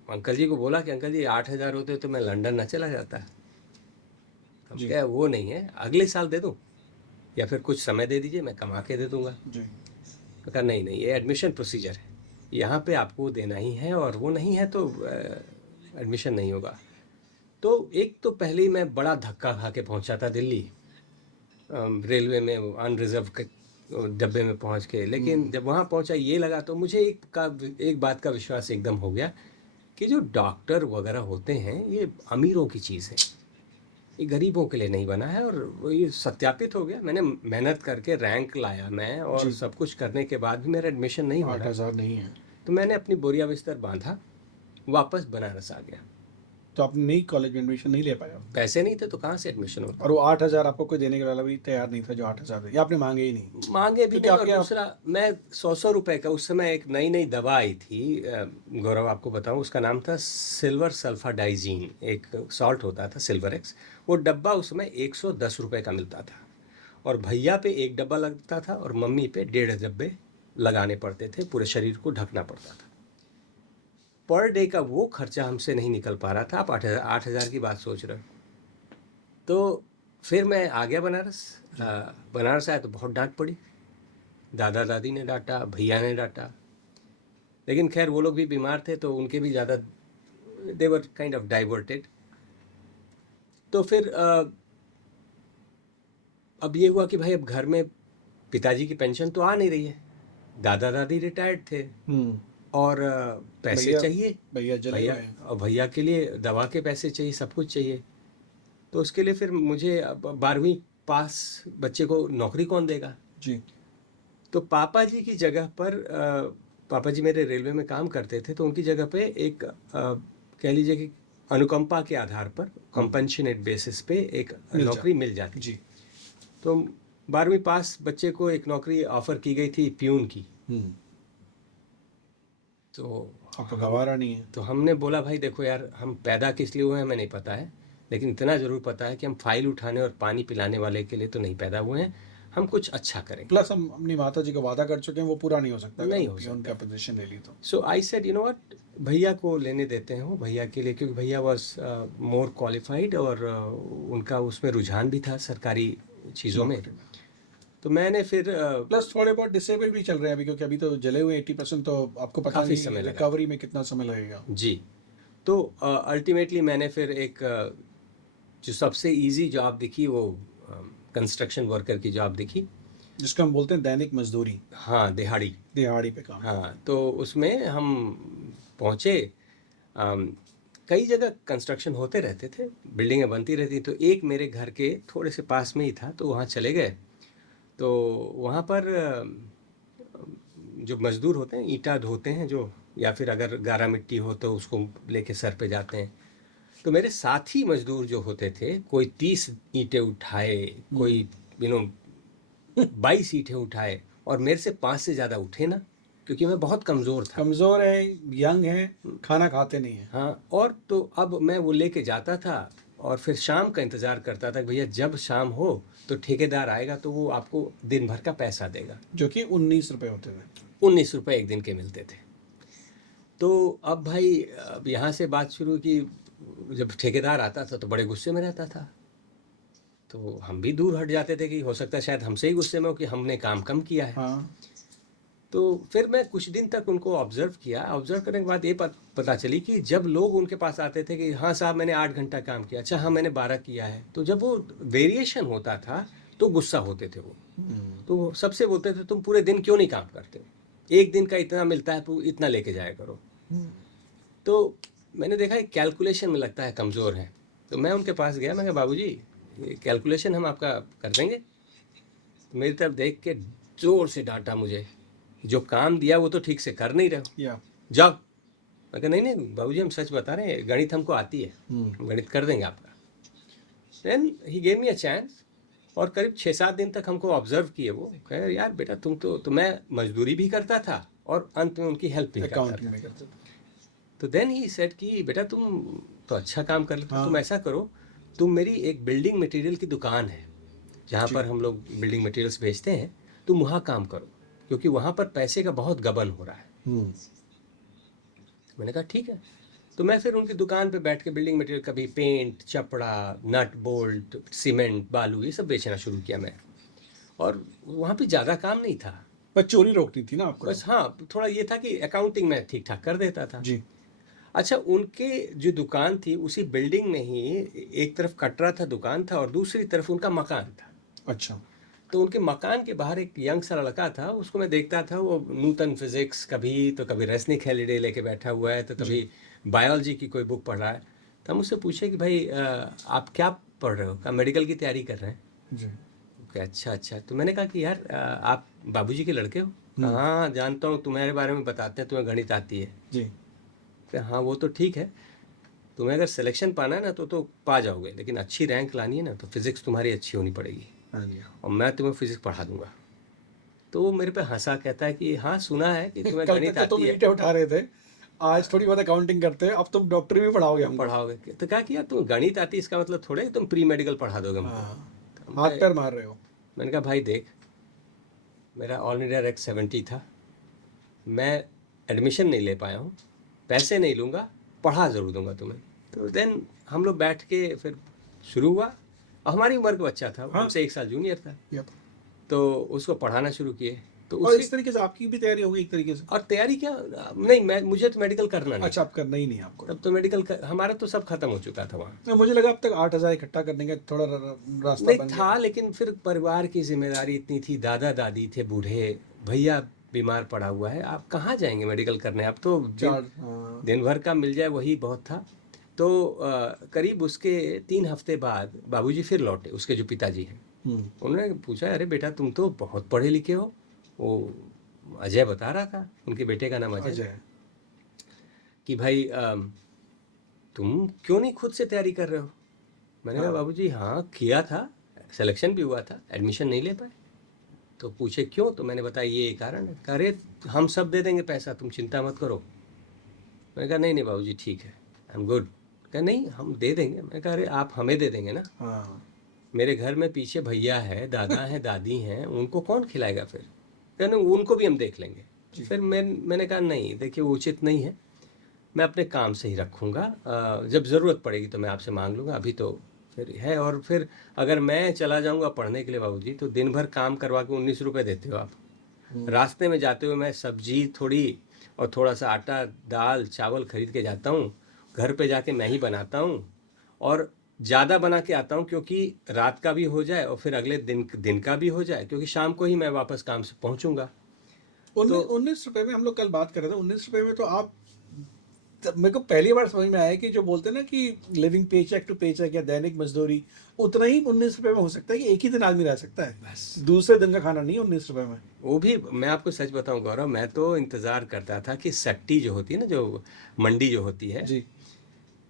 अंकल जी को बोला कि अंकल जी 8,000 होते तो मैं लंदन ना चला जाता। हम जी क्या वो नहीं है, अगले साल दे दूँ या फिर कुछ समय दे दीजिए, मैं कमा के दे दूंगा। जी। तो कहा नहीं नहीं, ये एडमिशन प्रोसीजर है, यहाँ पे आपको देना ही है, और वो नहीं है तो एडमिशन नहीं होगा। तो एक तो पहले ही मैं बड़ा धक्का खा के पहुँचा था दिल्ली, रेलवे में अनरिजर्व डब्बे में पहुँच के। लेकिन जब वहाँ पहुँचा ये लगा तो मुझे एक बात का विश्वास एकदम हो गया कि जो डॉक्टर वगैरह होते हैं ये अमीरों की चीज़ है, ये गरीबों के लिए नहीं बना है। और वो ये सत्यापित हो गया, मैंने मेहनत करके रैंक लाया मैं, और जी। सब कुछ करने के बाद भी मेरा एडमिशन नहीं हो रहा। 8,000 नहीं है तो मैंने अपनी बोरिया बिस्तर बांधा, वापस बनारस आ गया। तो आपने नई कॉलेज में एडमिशन नहीं ले पाया, पैसे नहीं थे तो कहाँ से एडमिशन होता। और वो 8,000 आपको कोई देने के वाला भी तैयार नहीं था जो 8,000 दे, या आपने मांगे ही नहीं? मांगे भी क्योंकि नहीं, और आपके दूसरा मैं 100 रुपए का, उस समय एक नई नई दवा आई थी गौरव आपको बताऊं, उसका नाम था सिल्वर सल्फाडाइजीन, एक सॉल्ट होता था सिल्वर एक्स। वो डब्बा उस समय 110 रुपए का मिलता था, और भैया पे एक डब्बा लगता था और मम्मी पे 1.5 डब्बे लगाने पड़ते थे, पूरे शरीर को ढकना पड़ता था। पर डे का वो खर्चा हमसे नहीं निकल पा रहा था। आप 8,000 की बात सोच रहे हो। तो फिर मैं आ गया बनारस। बनारस आया तो बहुत डांट पड़ी, दादा दादी ने डांटा, भैया ने डांटा, लेकिन खैर वो लोग भी बीमार थे तो उनके भी ज़्यादा दे वर काइंड ऑफ डाइवर्टेड। तो फिर अब ये हुआ कि भाई अब घर में पिताजी की पेंशन तो आ नहीं रही है, दादा दादी रिटायर्ड थे, और पैसे भैया चाहिए। भैया जले भैया हुए हैं। और भैया के लिए दवा के पैसे चाहिए, सब कुछ चाहिए। तो उसके लिए फिर मुझे अब 12वीं पास बच्चे को नौकरी कौन देगा। जी। तो पापा जी की जगह पर पापा जी मेरे रेलवे में काम करते थे, तो उनकी जगह पे एक कह लीजिए कि अनुकंपा के आधार पर, कंपनशनेट बेसिस पे एक नौकरी मिल जाती जी। तो 12वीं पास बच्चे को एक नौकरी ऑफर की गई थी प्यून की। तो आपको गवारा नहीं है? तो हमने बोला भाई देखो यार, हम पैदा किस लिए हुए हैं हमें नहीं पता है, लेकिन इतना ज़रूर पता है कि हम फाइल उठाने और पानी पिलाने वाले के लिए तो नहीं पैदा हुए हैं, हम कुछ अच्छा करेंगे। प्लस हम अपनी माता जी को वादा कर चुके हैं, वो पूरा नहीं हो सकता अगर नहीं हम हो पियून सकता। का पोजीशन ले ली तो। So I said you know what, भैया को लेने देते हैं वो भैया के लिए, क्योंकि भैया वॉज मोर क्वालिफाइड और उनका उसमें रुझान भी था सरकारी चीज़ों में। तो मैंने फिर प्लस थोड़े बहुत डिसेबल भी चल रहे हैं अभी, क्योंकि अभी तो जले हुए 80%, तो आपको पता काफ़ी नहीं समय लगा। रिकवरी में कितना समय लगेगा। जी। तो अल्टीमेटली मैंने फिर एक जो सबसे इजी जॉब दिखी वो कंस्ट्रक्शन वर्कर की जॉब दिखी, जिसको हम बोलते हैं दैनिक मजदूरी, हाँ दिहाड़ी। दिहाड़ी पे काम। हाँ, तो उसमें हम पहुँचे। कई जगह कंस्ट्रक्शन होते रहते थे, बिल्डिंगें बनती रहती, तो एक मेरे घर के थोड़े से पास में ही था, तो वहाँ चले गए। तो वहाँ पर जो मज़दूर होते हैं ईंटा ढोते हैं जो, या फिर अगर गारा मिट्टी हो तो उसको लेके सर पे जाते हैं। तो मेरे साथी मजदूर जो होते थे, कोई 30 ईंटें उठाए, कोई 22 ईंटें उठाए, और मेरे से 5 से ज़्यादा उठे ना, क्योंकि मैं बहुत कमज़ोर था। कमज़ोर है, यंग है, खाना खाते नहीं है। हाँ, और तो अब मैं वो लेके जाता था और फिर शाम का इंतज़ार करता था कि भैया जब शाम हो तो ठेकेदार आएगा तो वो आपको दिन भर का पैसा देगा, जो कि 19 रुपए होते थे। 19 रुपये एक दिन के मिलते थे। तो अब भाई अब यहाँ से बात शुरू की, जब ठेकेदार आता था तो बड़े गुस्से में रहता था, तो हम भी दूर हट जाते थे कि हो सकता है शायद हमसे ही गुस्से में हो कि हमने काम कम किया है। हाँ। तो फिर मैं कुछ दिन तक उनको ऑब्जर्व किया। ऑब्जर्व करने के बाद ये पता चली कि जब लोग उनके पास आते थे कि हाँ साहब मैंने 8 घंटा काम किया, अच्छा हाँ मैंने 12 किया है, तो जब वो वेरिएशन होता था तो गुस्सा होते थे वो। तो वो सबसे बोलते थे तुम पूरे दिन क्यों नहीं काम करते हो, एक दिन का इतना मिलता है तो इतना लेके जाया करो। तो मैंने देखा एक कैलकुलेशन में लगता है कमज़ोर है, तो मैं उनके पास गया, मैं कहा बाबूजी ये कैलकुलेशन हम आपका कर देंगे। तो मेरी तरफ देख के ज़ोर से डांटा मुझे, जो काम दिया वो तो ठीक से कर नहीं रहे हो, या जाओ। मैं कहा नहीं नहीं बाबूजी हम सच बता रहे हैं, गणित हमको आती है, हम गणित कर देंगे आपका। Then he gave me a chance, और करीब 6-7 दिन तक हमको ऑब्जर्व किए वो, कहे यार बेटा तुम तो मैं मजदूरी भी करता था और अंत में उनकी हेल्प भी करता अकाउंटिंग था। में करते थे। तो देन ही सेड कि बेटा तुम तो अच्छा काम कर लेते हो, हाँ। तुम ऐसा करो, तुम मेरी एक बिल्डिंग मटेरियल की दुकान है जहाँ जी। पर हम लोग बिल्डिंग मटेरियल्स बेचते हैं, तुम वहाँ काम करो, क्योंकि वहाँ पर पैसे का बहुत गबन हो रहा है। हम्म। मैंने कहा ठीक है। तो मैं फिर उनकी दुकान पे बैठ के बिल्डिंग मटेरियल, कभी पेंट, चपड़ा, नट बोल्ट, सीमेंट, बालू, ये सब बेचना शुरू किया मैं। और वहाँ पे ज़्यादा काम नहीं था, पर चोरी रोकनी थी ना आपको। बस हाँ थोड़ा ये था कि अकाउंटिंग में ठीक ठाक कर देता था। जी। अच्छा, उनके जो दुकान थी उसी बिल्डिंग में ही एक तरफ कटरा था, दुकान था, और दूसरी तरफ उनका मकान था। अच्छा। तो उनके मकान के बाहर एक यंग सा लड़का था, उसको मैं देखता था, वो न्यूटन फिजिक्स, कभी रेसनिक हेलिडे लेके बैठा हुआ है, तो कभी बायोलॉजी की कोई बुक पढ़ रहा है। तो हम उससे पूछे कि भाई आप क्या पढ़ रहे हो? कहा मेडिकल की तैयारी कर रहे हैं। जी। ओके, अच्छा अच्छा। तो मैंने कहा कि यार आप बाबूजी के लड़के हो? कहा हाँ जानता हूँ, तुम्हारे बारे में बताते हैं, तुम्हें गणित आती है। जी। कहा हाँ वो तो ठीक है, तुम्हें अगर सिलेक्शन पाना है ना तो पा जाओगे, लेकिन अच्छी रैंक लानी है ना तो फिज़िक्स तुम्हारी अच्छी होनी पड़ेगी, हाँ जी। और मैं तुम्हें फिज़िक्स पढ़ा दूंगा। तो वो मेरे पे हंसा, कहता है कि हाँ सुना है कि तुम्हें कल तक गणित तो तुम आती है, ईंटें उठा रहे थे, आज थोड़ी बहुत अकाउंटिंग करते हैं, अब तुम डॉक्टरी भी पढ़ाओगे हमको। पढ़ाओगे। तो कहा कि यार तुम गणित आती है इसका मतलब थोड़े कि तुम प्री मेडिकल पढ़ा दोगे हमको। हाँ, तो हाथ पैर मार रहे हो। मैंने कहा भाई देख, मेरा ऑल इंडिया रैंक 70 था, मैं एडमिशन नहीं ले पाया हूँ, पैसे नहीं लूँगा, पढ़ा ज़रूर दूंगा तुम्हें। तो देन हम लोग बैठ के फिर शुरू हुआ, और हमारी उम्र का बच्चा था, हाँ। हमसे 1 साल जूनियर था, यप। तो उसको पढ़ाना शुरू किए। तो और इस उसी, तरीके से आपकी भी तैयारी होगी एक तरीके से। और तैयारी क्या, नहीं मैं, मुझे तो मेडिकल करना नहीं अच्छा, था आप करना ही नहीं आपको। तब, तो मेडिकल हमारा तो सब खत्म हो चुका था वहाँ। मुझे लगा अब तक 8,000 इकट्ठा करने का थोड़ा रास्ता नहीं बन गया था, है। लेकिन फिर परिवार की जिम्मेदारी इतनी थी, दादा दादी थे बूढ़े, भैया बीमार पड़ा हुआ है, आप कहाँ जाएंगे मेडिकल करने? अब तो हाँ। दिन भर का मिल जाए वही बहुत था। तो करीब उसके 3 हफ्ते बाद बाबूजी फिर लौटे, उसके जो पिताजी हैं। उन्होंने पूछा अरे बेटा तुम तो बहुत पढ़े लिखे हो, वो अजय बता रहा था, उनके बेटे का नाम अजय, अजय। कि भाई तुम क्यों नहीं खुद से तैयारी कर रहे हो? मैंने कहा हाँ। बाबूजी हाँ किया था, सिलेक्शन भी हुआ था, एडमिशन नहीं ले पाए। तो पूछे क्यों? तो मैंने बताया ये कारण है। कहा अरे हम सब दे देंगे पैसा, तुम चिंता मत करो। मैंने कहा नहीं नहीं बाबूजी ठीक है, आई एम गुड। कहा नहीं हम दे देंगे। मैंने कहा अरे आप हमें दे देंगे ना, हाँ। मेरे घर में पीछे भैया है, दादा है, दादी हैं, उनको कौन खिलाएगा? फिर कहा नहीं उनको भी हम देख लेंगे। फिर मैंने कहा नहीं देखिए वो उचित नहीं है, मैं अपने काम से ही रखूँगा, जब ज़रूरत पड़ेगी तो मैं आपसे मांग लूँगा, अभी तो फिर है। और फिर अगर मैं चला जाऊँगा पढ़ने के लिए बाबूजी, तो दिन भर काम करवा के 19 रुपये देते हो आप, रास्ते में जाते हुए मैं सब्जी थोड़ी और थोड़ा सा आटा दाल चावल खरीद के जाता हूँ, घर पे जाके मैं ही बनाता हूँ, और ज़्यादा बना के आता हूँ क्योंकि रात का भी हो जाए और फिर अगले दिन का भी हो जाए, क्योंकि शाम को ही मैं वापस काम से पहुँचूँगा। 19 रुपए में हम लोग कल बात कर रहे थे, 19 रुपए में तो आप, मेरे को पहली बार समझ में आया कि जो बोलते हैं ना कि लिविंग पेचेक टू पेचेक या दैनिक मजदूरी, उतना ही 19 रुपए में हो सकता है कि एक ही दिन आदमी रह सकता है, बस दूसरे दिन का खाना नहीं 19 रुपए में। वो भी मैं आपको सच बताऊं गौरव, मैं तो इंतज़ार करता था कि सट्टी जो होती है ना, जो मंडी जो होती है, जी।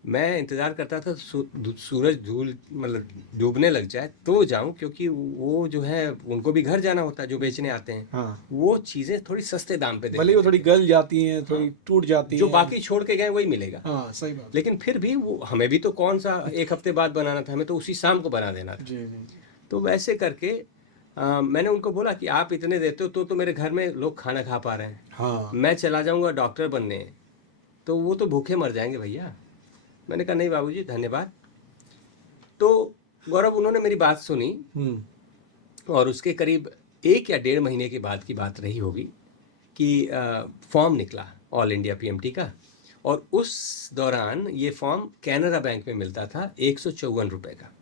मैं इंतज़ार करता था सूरज धूल मतलब डूबने लग जाए तो जाऊं, क्योंकि वो जो है उनको भी घर जाना होता है जो बेचने आते हैं, हाँ। वो चीज़ें थोड़ी सस्ते दाम पे भले ही वो देते थोड़ी थे। गल जाती हैं, थोड़ी हाँ, टूट जाती जो हैं। बाकी छोड़ के गए वही मिलेगा। हाँ सही बात है। लेकिन फिर भी वो हमें भी तो कौन सा एक हफ्ते बाद बनाना था, हमें तो उसी शाम को बना देना था। जी जी जी। तो वैसे करके मैंने उनको बोला कि आप इतने देते हो तो मेरे घर में लोग खाना खा पा रहे हैं, हाँ। मैं चला जाऊंगा डॉक्टर बनने तो वो तो भूखे मर जाएंगे भैया। मैंने कहा नहीं बाबूजी धन्यवाद। तो गौरव उन्होंने मेरी बात सुनी, और उसके करीब 1 या 1.5 महीने के बाद की बात रही होगी कि फॉर्म निकला ऑल इंडिया पीएमटी का, और उस दौरान ये फॉर्म कैनरा बैंक में मिलता था 154 रुपये का।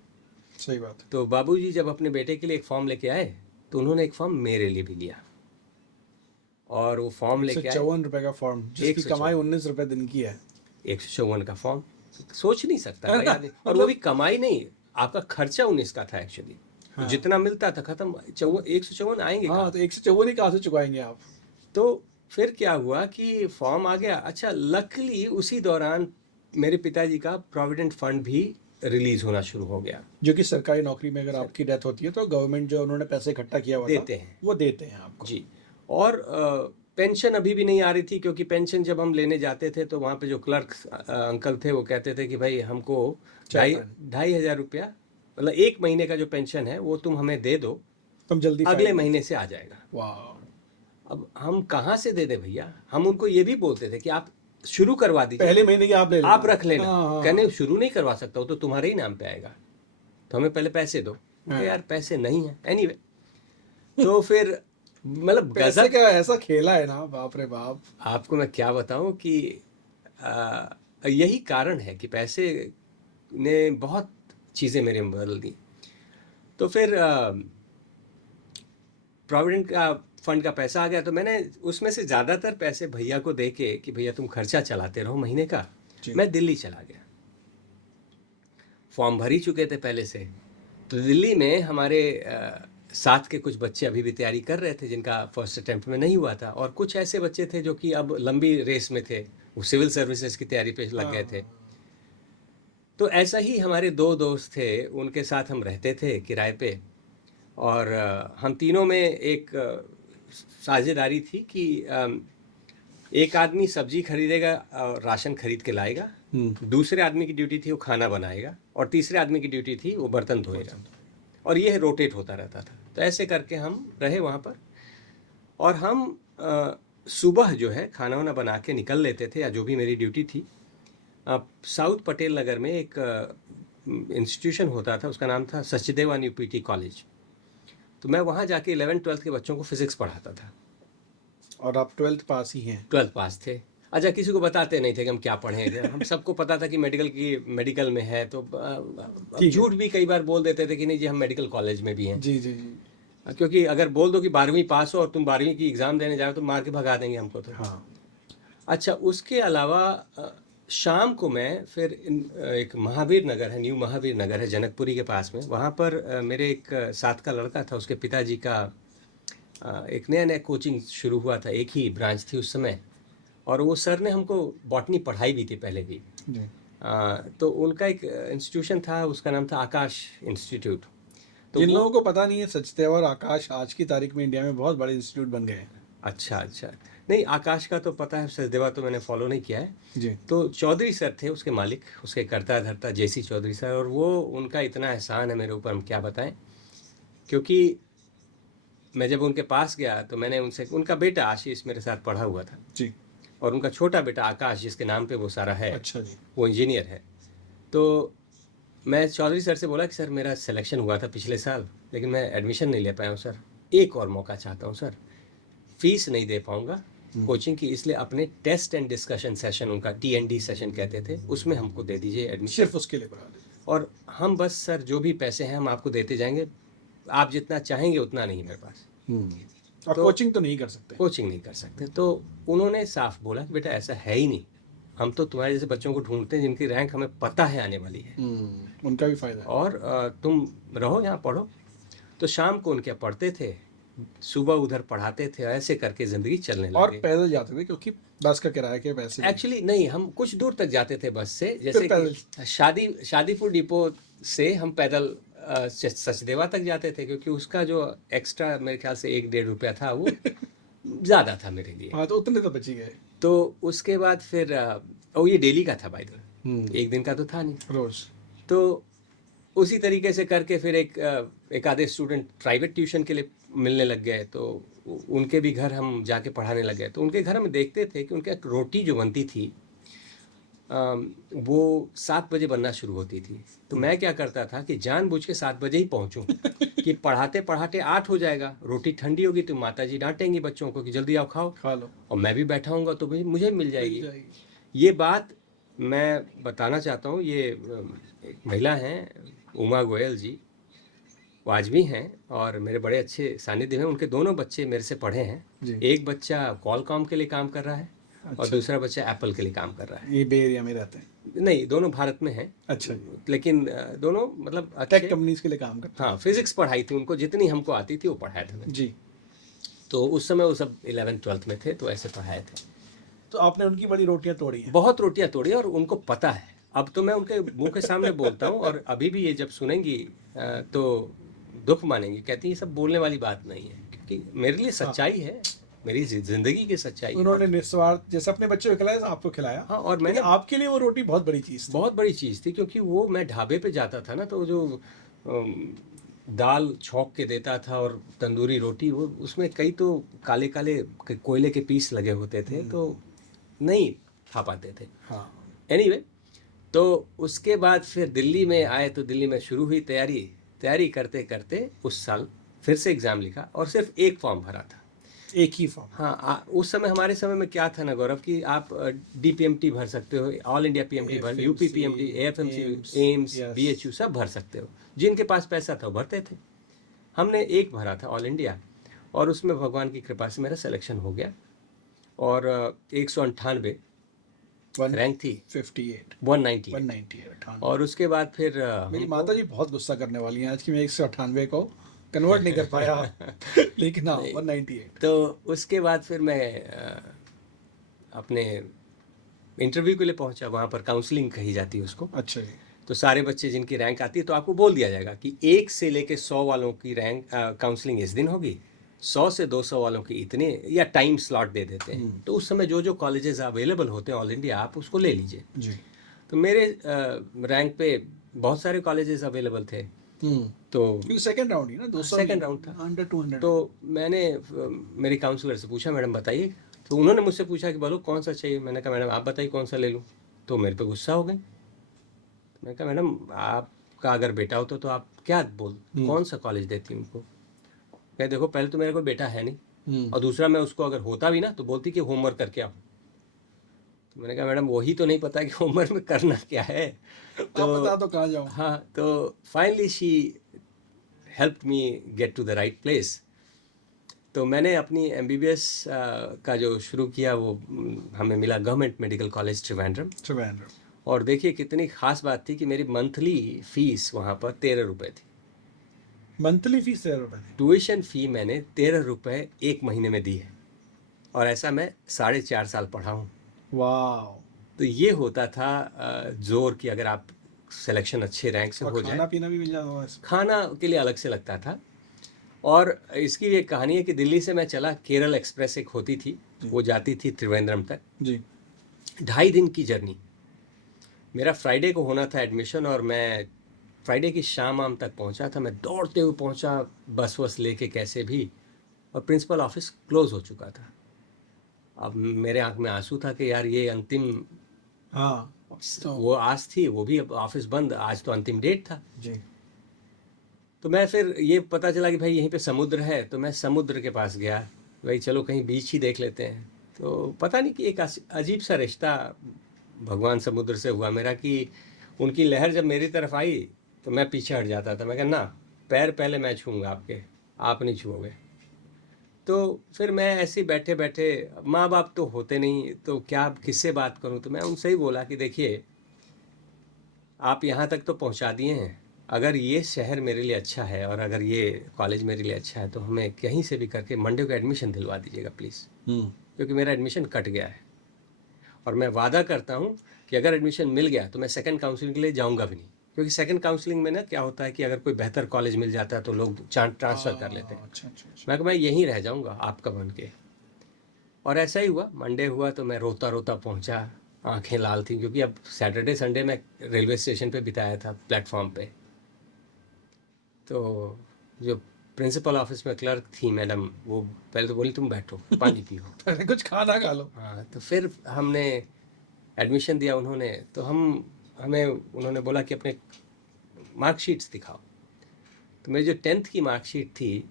सही बात है। तो बाबूजी जब अपने बेटे के लिए एक फॉर्म लेके आए तो उन्होंने एक फॉर्म मेरे लिए भी लिया, और वो फॉर्म लेके आए। 154 रुपए का फॉर्म, जिसकी 154 कमाई 19 रुपए दिन की है। 154 का फॉर्म, सोच नहीं सकता है भाई ना? आदमी। और वो भी कमाई नहीं, आपका खर्चा 19 का था एक्चुअली। हाँ। जितना मिलता था खत्म, 154 आएंगे हाँ, कहाँ? तो 154 ही कहाँ से चुकाएंगे आप? तो फिर क्या हुआ कि फॉर्म आ गया। अच्छा, लकली उसी दौरान मेरे पिताजी का प्रोविडेंट फंड भी रिलीज होना शुरू हो गया। जो कि सरकारी नौकरी में अगर आपकी डेथ होती है तो गवर्नमेंट जो उन्होंने पैसे इकट्ठा किया हुआ था देते हैं। वो देते हैं आपको। जी। और पेंशन अभी भी नहीं आ रही थी, क्योंकि पेंशन जब हम लेने जाते थे तो वहाँ पे जो क्लर्क अंकल थे वो कहते थे कि भाई हमको चाय 2,500 रुपया, मतलब 1 महीने का जो पेंशन है वो तुम हमें दे दो, तुम जल्दी अगले फाइल। महीने से आ जाएगा। वाह। अब हम कहाँ से दे दे भैया? हम उनको ये भी बोलते थे कि आप शुरू करवा दीजिए, पहले महीने की आप ले लेना, आप रख लेना। हाँ, हाँ, कहने शुरू नहीं करवा सकता, वो तो तुम्हारे ही नाम पे आएगा, तो हमें पहले पैसे दो। हाँ। यार पैसे नहीं है। एनीवे, तो फिर मतलब पैसे गजब। का ऐसा खेला है ना, बाप रे बाप। आपको मैं क्या बताऊं कि यही कारण है कि पैसे ने बहुत चीज़ें मेरे में बदल दी। तो फिर प्रोविडेंट का फंड का पैसा आ गया, तो मैंने उसमें से ज़्यादातर पैसे भैया को दे के कि भैया तुम खर्चा चलाते रहो महीने का, जी। मैं दिल्ली चला गया। फॉर्म भर ही चुके थे पहले से। तो दिल्ली में हमारे साथ के कुछ बच्चे अभी भी तैयारी कर रहे थे जिनका फर्स्ट अटेम्प्ट में नहीं हुआ था, और कुछ ऐसे बच्चे थे जो कि अब लंबी रेस में थे, वो सिविल सर्विसेज की तैयारी पे लग गए थे। तो ऐसा ही हमारे 2 दोस्त थे, उनके साथ हम रहते थे किराए पे, और हम तीनों में एक साझेदारी थी कि एक आदमी सब्जी खरीदेगा और राशन खरीद के लाएगा, दूसरे आदमी की ड्यूटी थी वो खाना बनाएगा, और तीसरे आदमी की ड्यूटी थी वो बर्तन धोएगा, और ये रोटेट होता रहता था। तो ऐसे करके हम रहे वहाँ पर, और हम सुबह जो है खाना वाना बना के निकल लेते थे, या जो भी मेरी ड्यूटी थी। साउथ पटेल नगर में एक इंस्टीट्यूशन होता था, उसका नाम था सचदेवान यूपीटी कॉलेज। तो मैं वहाँ जाके 11th-12th के बच्चों को फिजिक्स पढ़ाता था। और आप 12th पास ही हैं? 12th पास थे। अच्छा, किसी को बताते नहीं थे कि हम क्या पढ़े। हम सबको पता था कि मेडिकल में है, तो ठीक है। झूठ भी कई बार बोल देते थे कि नहीं जी हम मेडिकल कॉलेज में भी हैं। जी जी जी। क्योंकि अगर बोल दो कि 12वीं पास हो और तुम 12वीं की एग्ज़ाम देने जाओ तो मार के भगा देंगे हमको तो। हाँ। अच्छा, उसके अलावा शाम को मैं फिर एक महावीर नगर है, न्यू महावीर नगर है जनकपुरी के पास में, वहाँ पर मेरे एक साथ का लड़का था, उसके पिताजी का एक नया कोचिंग शुरू हुआ था, एक ही ब्रांच थी उस समय, और वो सर ने हमको बॉटनी पढ़ाई भी थी पहले भी। जी। तो उनका एक इंस्टीट्यूशन था, उसका नाम था आकाश इंस्टीट्यूट। तो जिन वो, लोगों को पता नहीं है, सचदेवा और आकाश आज की तारीख में इंडिया में बहुत बड़े इंस्टीट्यूट बन गए हैं। अच्छा अच्छा, नहीं आकाश का तो पता है, सचदेवा तो मैंने फॉलो नहीं किया है। जी। तो चौधरी सर थे उसके मालिक, उसके करता धरता जेसी चौधरी सर, और वो उनका इतना एहसान है मेरे ऊपर, हम क्या बताएं। क्योंकि मैं जब उनके पास गया तो मैंने उनसे, उनका बेटा आशीष मेरे साथ पढ़ा हुआ था जी। और उनका छोटा बेटा आकाश जिसके नाम पे वो सारा है, अच्छा जी। वो इंजीनियर है। तो मैं चौधरी सर से बोला कि सर मेरा सिलेक्शन हुआ था पिछले साल, लेकिन मैं एडमिशन नहीं ले पाया हूँ सर, एक और मौका चाहता हूँ सर, फीस नहीं दे पाऊँगा कोचिंग की, इसलिए अपने टेस्ट एंड डिस्कशन सेशन, उनका TND सेशन कहते थे, उसमें हमको दे दीजिए एडमिशन। सिर्फ उसके लिए पढ़ा दीजिए। और हम बस सर जो भी पैसे हैं हम आपको देते जाएंगे, आप जितना चाहेंगे उतना नहीं मेरे पास, और कोचिंग तो नहीं कर सकते। कोचिंग नहीं कर सकते। तो उन्होंने साफ बोला कि बेटा ऐसा है ही नहीं, हम तो तुम्हारे जैसे बच्चों को ढूंढते हैं जिनकी रैंक हमें पता है आने वाली है, उनका भी फायदा है। और तुम रहो यहाँ पढ़ो। तो शाम को उनके पढ़ते थे, सुबह उधर पढ़ाते थे, ऐसे करके ज़िंदगी चलने और लगी। पैदल जाते थे क्योंकि बस का किराए के पैसे भी। एक्चुअली नहीं, हम कुछ दूर तक जाते थे बस से, जैसे कि शादीपुर डिपो से हम पैदल सचदेवा तक जाते थे, क्योंकि उसका जो एक्स्ट्रा मेरे ख्याल से 1-1.5 रुपया था वो ज़्यादा था मेरे लिए। हाँ, तो उतने तो बच ही गए। तो उसके बाद फिर और ये डेली का था बाय द वे, एक दिन का तो था नहीं। रोज। तो उसी तरीके से करके फिर एक आधे स्टूडेंट प्राइवेट ट्यूशन के लिए मिलने लग गए, तो उनके भी घर हम जाके पढ़ाने लग गए। तो उनके घर हम देखते थे कि उनके रोटी जो बनती थी वो 7 बजे बनना शुरू होती थी। तो मैं क्या करता था कि जानबूझ के 7 बजे ही पहुंचूं कि पढ़ाते पढ़ाते 8 हो जाएगा, रोटी ठंडी होगी तो माताजी डांटेंगी बच्चों को कि जल्दी आओ खाओ, खा लो, और मैं भी बैठा हूँगा तो मुझे मिल जाएगी। ये बात मैं बताना चाहता हूँ। ये एक महिला हैं उमा गोयल जी, वो आज भी हैं और मेरे बड़े अच्छे सानिध्य में। उनके दोनों बच्चे मेरे से पढ़े हैं। जी। एक बच्चा क्वालकॉम के लिए काम कर रहा है और अच्छा। दूसरा बच्चा एप्पल के लिए काम कर रहा है। ये बे एरिया में रहते हैं? नहीं, दोनों भारत में हैं, अच्छा जी। लेकिन दोनों मतलब टेक अच्छे। कंपनीज के लिए काम करते हाँ, फिजिक्स पढ़ाई थी उनको, जितनी हमको आती थी वो पढ़ाए थे हैं मैंने। जी। तो उस समय वो सब 11th-12th में थे, तो ऐसे पढ़ाए थे। तो आपने उनकी बड़ी रोटियां तोड़ी हैं? बहुत रोटियां तोड़ी और उनको पता है। अब तो मैं उनके मुंह के सामने बोलता हूँ और अभी भी ये जब सुनेंगी तो दुख मानेंगी। कहती है ये सब बोलने वाली बात नहीं है, क्योंकि मेरे लिए सच्चाई है, मेरी जिंदगी की सच्चाई है। उन्होंने निस्वार्थ जैसे अपने बच्चे को खिलाया आपको खिलाया। हाँ, और लेकिन मैंने आपके लिए वो रोटी बहुत बड़ी चीज थी। बहुत बड़ी चीज़ थी, क्योंकि वो मैं ढाबे पे जाता था ना, तो जो दाल छौंक के देता था और तंदूरी रोटी, वो उसमें कई तो काले काले कोयले के पीस लगे होते थे, तो नहीं खा पाते थे। हाँ। एनीवे, तो उसके बाद फिर दिल्ली में आए, तो दिल्ली में शुरू हुई तैयारी करते करते उस साल फिर से एग्ज़ाम लिखा और सिर्फ एक फॉर्म भरा था। एक ही फॉर्म? हाँ, उस समय हमारे समय में क्या था ना गौरव, कि आप DPMT भर सकते हो, ऑल इंडिया PMT भर, UP PMT, AFMC, AIIMS, BHU सब भर सकते हो। जिनके पास पैसा था वो भरते थे। हमने एक भरा था ऑल इंडिया, और उसमें भगवान की कृपा से मेरा सिलेक्शन हो गया और 198 रैंक थी, 58 198। 198। और उसके बाद फिर मेरी माता जी बहुत गुस्सा करने वाली हैं आज कि मैं 198 को कन्वर्ट नहीं कर पाया। लेकिन हाँ, 198। तो उसके बाद फिर मैं अपने इंटरव्यू के लिए पहुंचा। वहाँ पर काउंसलिंग कही जाती है उसको। अच्छा जी। तो सारे बच्चे जिनकी रैंक आती है, तो आपको बोल दिया जाएगा कि 1 से लेके 100 वालों की रैंक काउंसलिंग इस दिन होगी, 100 से 200 वालों की इतने, या टाइम स्लॉट दे देते हैं। तो उस समय जो जो कॉलेजेस अवेलेबल होते हैं ऑल इंडिया, आप उसको ले लीजिए। जी। तो मेरे रैंक पे बहुत सारे कॉलेजेस अवेलेबल थे। तो क्योंकि सेकंड राउंड ही ना, 200 सेकंड राउंड था। अंडर 200। तो मैंने मेरी काउंसलर से पूछा, मैडम बताइए। तो उन्होंने मुझसे पूछा कि बोलो कौन सा चाहिए। मैंने कहा मैडम आप बताइए कौन सा ले लूँ। तो मेरे पे गुस्सा हो गए। मैंने कहा मैडम आपका अगर बेटा होता तो आप क्या कौन सा कॉलेज देती उनको। कहे देखो, पहले तो मेरे कोई बेटा है नहीं, और दूसरा मैं उसको अगर होता भी ना तो बोलती कि होमवर्क करके आओ। तो मैंने कहा मैडम वही तो नहीं पता कि होमवर्क में करना क्या है। तो आप बता दो कहाँ जाऊँ। हाँ, तो finally she help me get to the right place. तो मैंने अपनी MBBS का जो शुरू किया, वो हमें मिला गवर्नमेंट मेडिकल कॉलेज त्रिवेंद्रम। और देखिए कितनी ख़ास बात थी कि मेरी मंथली फ़ीस वहाँ पर 13 रुपये थी। मंथली फीस 13 रुपये थी? ट्यूशन फ़ी मैंने 13 रुपये एक महीने में दी है, और ऐसा मैं 4.5 साल पढ़ा हूँ। वाह। तो ये होता था जोर कि अगर आप सिलेक्शन अच्छे रैंक से हो जाए। खाना पीना भी मिल जाता था? खाना के लिए अलग से लगता था। और इसकी एक कहानी है कि दिल्ली से मैं चला, केरल एक्सप्रेस एक होती थी, वो जाती थी त्रिवेंद्रम तक जी। 2.5 दिन की जर्नी। मेरा फ्राइडे को होना था एडमिशन, और मैं फ्राइडे की शाम तक पहुंचा था। मैं दौड़ते हुए पहुंचा, बस लेके कैसे भी, और प्रिंसिपल ऑफिस क्लोज हो चुका था। अब मेरे आंख में आंसू था कि यार ये अंतिम, हाँ वो आज थी, वो भी अब ऑफिस बंद, आज तो अंतिम डेट था जी। तो मैं फिर ये पता चला कि भाई यहीं पे समुद्र है, तो मैं समुद्र के पास गया। भाई चलो कहीं बीच ही देख लेते हैं। तो पता नहीं कि एक अजीब सा रिश्ता भगवान समुद्र से हुआ मेरा, कि उनकी लहर जब मेरी तरफ आई तो मैं पीछे हट जाता था। मैं कहा ना, पैर पहले मैं छूँगा आपके, आप नहीं छूओगे। तो फिर मैं ऐसे ही बैठे बैठे, माँ बाप तो होते नहीं, तो क्या किससे बात करूँ। तो मैं उनसे ही बोला कि देखिए, आप यहाँ तक तो पहुँचा दिए हैं, अगर ये शहर मेरे लिए अच्छा है और अगर ये कॉलेज मेरे लिए अच्छा है, तो हमें कहीं से भी करके मंडे को एडमिशन दिलवा दीजिएगा प्लीज़, क्योंकि मेरा एडमिशन कट गया है। और मैं वादा करता हूँ कि अगर एडमिशन मिल गया तो मैं सेकंड काउंसलिंग के लिए जाऊँगा भी नहीं, क्योंकि सेकंड काउंसलिंग में ना क्या होता है कि अगर कोई बेहतर कॉलेज मिल जाता है तो लोग ट्रांसफ़र कर लेते हैं। अच्छा अच्छा अच्छा। मैं यहीं रह जाऊँगा आपका बन के। और ऐसा ही हुआ। मंडे हुआ तो मैं रोता रोता पहुँचा, आंखें लाल थी, क्योंकि अब सैटरडे संडे मैं रेलवे स्टेशन पे बिताया था, प्लेटफॉर्म पे। तो जो प्रिंसिपल ऑफिस में क्लर्क थी मैडम, वो पहले तो बोली तुम बैठो पानी पियो। पहले कुछ खाना खा लो। हाँ, तो फिर हमने एडमिशन दिया उन्होंने। तो हमें उन्होंने बोला कि अपने मार्कशीट्स दिखाओ। तो मेरी जो 10th की मार्कशीट थी,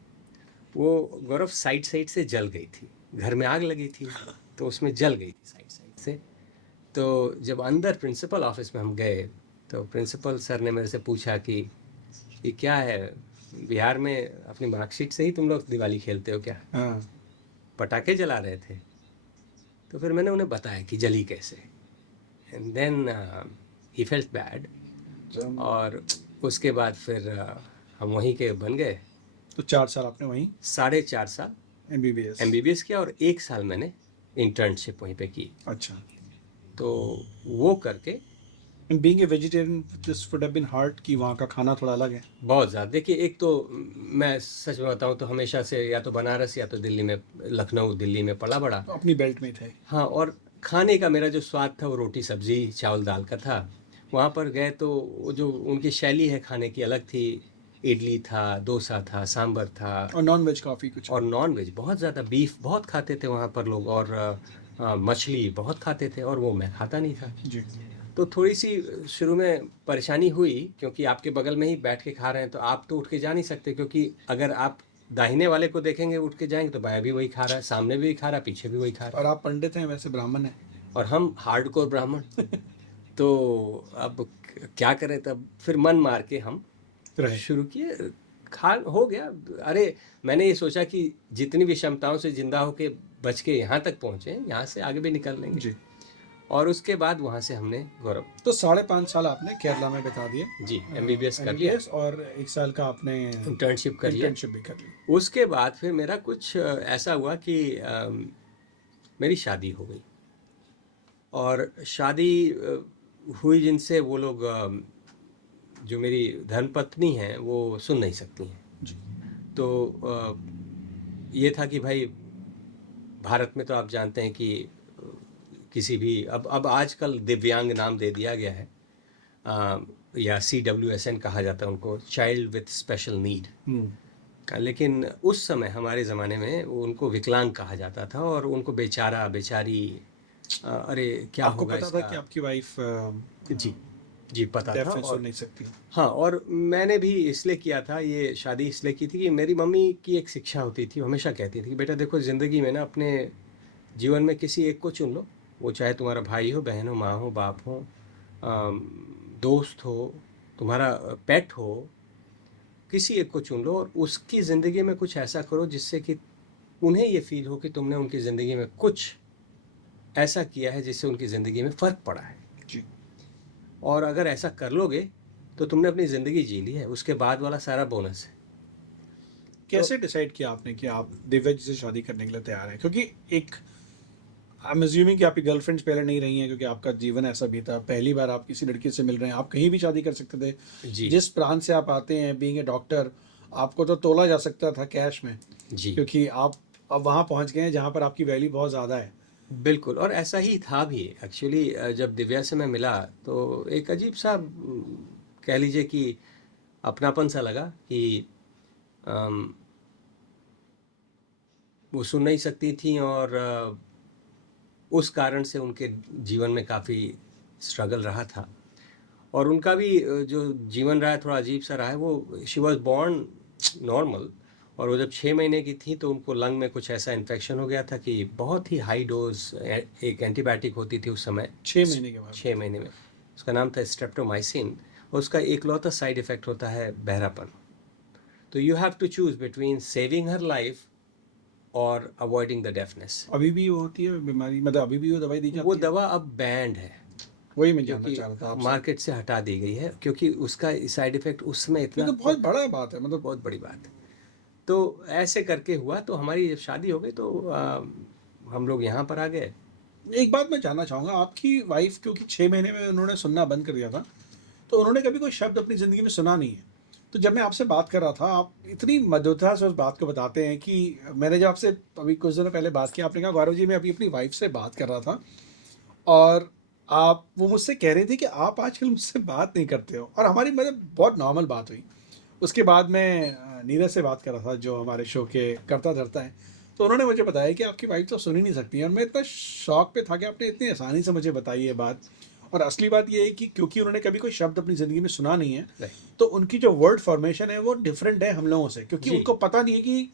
वो गौरव साइड साइड से जल गई थी। घर में आग लगी थी तो उसमें जल गई थी साइड साइड से। तो जब अंदर प्रिंसिपल ऑफिस में हम गए, तो प्रिंसिपल सर ने मेरे से पूछा कि ये क्या है, बिहार में अपनी मार्कशीट से ही तुम लोग दिवाली खेलते हो क्या? हाँ पटाखे जला रहे थे। तो फिर मैंने उन्हें बताया कि जली कैसे। And then he felt bad. और उसके बाद फिर हम वहीं के बन गए। तो 4 साल आपने वहीं 4.5 साल MBBS। MBBS किया और 1 साल मैंने इंटर्नशिप वहीं पे की। अच्छा। तो वो करके and being a vegetarian this would have been hard कि वहाँ का खाना थोड़ा अलग है। बहुत ज़्यादा देखिए, एक तो मैं सच में बताऊँ तो हमेशा से या तो बनारस या तो दिल्ली में, लखनऊ दिल्ली में पला बड़ा। तो अपनी बेल्ट में थे। हाँ, और खाने का मेरा जो स्वाद था वो रोटी सब्जी चावल दाल का था। वहाँ पर गए तो वो जो उनकी शैली है खाने की अलग थी। इडली था, डोसा था, सांभर था। और नॉन वेज काफ़ी कुछ। और नॉन वेज बहुत ज़्यादा, बीफ बहुत खाते थे वहाँ पर लोग, और मछली बहुत खाते थे, और वो मैं खाता नहीं था। जी। तो थोड़ी सी शुरू में परेशानी हुई, क्योंकि आपके बगल में ही बैठ के खा रहे हैं तो आप तो उठ के जा नहीं सकते, क्योंकि अगर आप दाहिने वाले को देखेंगे उठ के जाएंगे तो बायां भी वही खा रहा है, सामने भी खा रहा है, पीछे भी वही खा रहा और आप पंडित हैं, वैसे ब्राह्मण हैं। है, और हम हार्डकोर ब्राह्मण। तो अब क्या करें, तब फिर मन मार के हम रहे। शुरू किए। खा हो गया। अरे मैंने ये सोचा कि जितनी भी क्षमताओं से जिंदा होके बच के यहाँ तक पहुँचे, यहाँ से आगे भी निकल लेंगे। जी। और उसके बाद वहाँ से हमने गौरव तो 5.5 साल आपने केरला में बिता दिए। जी MBBS कर लिया, MBBS और 1 साल का आपने इंटर्नशिप कर लिया। इंटर्नशिप भी कर ली। उसके बाद फिर मेरा कुछ ऐसा हुआ कि मेरी शादी हो गई, और शादी हुई जिनसे, वो लोग जो मेरी धर्मपत्नी हैं वो सुन नहीं सकती हैं। जी। तो ये था कि भाई भारत में तो आप जानते हैं कि किसी भी अब आजकल दिव्यांग नाम दे दिया गया है, या CWSN कहा जाता है उनको, चाइल्ड विथ स्पेशल नीड। लेकिन उस समय हमारे ज़माने में उनको विकलांग कहा जाता था, और उनको बेचारा बेचारी अरे क्या आपको होगा पता इसका। था कि आपकी वाइफ जी जी पता डेफ था। है, सुन और नहीं सकती। हाँ, और मैंने भी इसलिए किया था, ये शादी इसलिए की थी कि मेरी मम्मी की एक शिक्षा होती थी, वो हमेशा कहती थी कि बेटा देखो, ज़िंदगी में ना अपने जीवन में किसी एक को चुन लो, वो चाहे तुम्हारा भाई हो, बहन हो, माँ हो, बाप हो, दोस्त हो, तुम्हारा पेट हो, किसी एक को चुन लो और उसकी ज़िंदगी में कुछ ऐसा करो जिससे कि उन्हें ये फील हो कि तुमने उनकी ज़िंदगी में कुछ ऐसा किया है जिससे उनकी ज़िंदगी में फ़र्क पड़ा है। जी। और अगर ऐसा कर लोगे तो तुमने अपनी ज़िंदगी जी ली है, उसके बाद वाला सारा बोनस है। कैसे डिसाइड किया आपने कि आप दिव्या जी से शादी करने के लिए तैयार हैं? क्योंकि एक आई एम अज्यूमिंग कि आपकी गर्लफ्रेंड्स पहले नहीं रही हैं, क्योंकि आपका जीवन ऐसा भी था, पहली बार आप किसी लड़की से मिल रहे हैं, आप कहीं भी शादी कर सकते थे। जी जिस प्रांत से आप आते हैं, बीइंग ए डॉक्टर, आपको तो तोला जा सकता था कैश में, जी क्योंकि आप अब वहाँ पहुँच गए हैं जहाँ पर आपकी वैल्यू बहुत ज़्यादा है। बिल्कुल, और ऐसा ही था भी एक्चुअली। जब दिव्या से मैं मिला तो एक अजीब सा कह लीजिए कि अपनापन सा लगा कि अम, वो सुन नहीं सकती थी, और उस कारण से उनके जीवन में काफ़ी स्ट्रगल रहा था, और उनका भी जो जीवन रहा है थोड़ा अजीब सा रहा है। वो शी वॉज बॉर्न नॉर्मल, और वो जब 6 महीने की थी तो उनको लंग में कुछ ऐसा इन्फेक्शन हो गया था कि बहुत ही हाई डोज एक एंटीबायोटिक होती थी उस समय। 6 महीने के बाद। 6 महीने में उसका नाम था स्ट्रेप्टोमाइसिन, और उसका एकलौता साइड इफ़ेक्ट होता है बहरापन। तो you have to choose between saving her life और अवॉइडिंग द डेफनेस। अभी भी वो होती है बीमारी, मतलब अभी भी वो दवाई दी वो जाती है? दवा अब बैंड है, वही मैं जानना क्योंकि चाह रहा था आपसे। मार्केट से हटा दी गई है, क्योंकि उसका साइड इफ़ेक्ट उस समय ये इतना तो बहुत बड़ा बात है, मतलब बहुत बड़ी बात है। तो ऐसे करके हुआ, तो हमारी जब शादी हो गई तो हम लोग यहाँ पर आ गए। एक बात मैं जानना चाहूँगा, आपकी वाइफ क्योंकि 6 महीने में उन्होंने सुनना बंद कर दिया था, तो उन्होंने कभी कोई शब्द अपनी ज़िंदगी में सुना नहीं है। तो जब मैं आपसे बात कर रहा था, आप इतनी मधुरता से उस बात को बताते हैं कि मैंने जब आपसे अभी कुछ दिनों पहले बात की, आपने कहा गौरव जी मैं अभी अपनी वाइफ से बात कर रहा था, और आप वो मुझसे कह रही थी कि आप आजकल मुझसे बात नहीं करते हो, और हमारी मतलब बहुत नॉर्मल बात हुई। उसके बाद मैं नीरज से बात कर रहा था, जो हमारे शो के करता धरता है, तो उन्होंने मुझे बताया कि आपकी वाइफ तो सुन ही नहीं सकती है, और मैं इतना शौक पे था कि आपने इतनी आसानी से मुझे बताई ये बात। और असली बात ये है कि क्योंकि उन्होंने कभी कोई शब्द अपनी ज़िंदगी में सुना नहीं है, नहीं। तो उनकी जो वर्ड फॉर्मेशन है वो डिफरेंट है हम लोगों से, क्योंकि जी। उनको पता नहीं है कि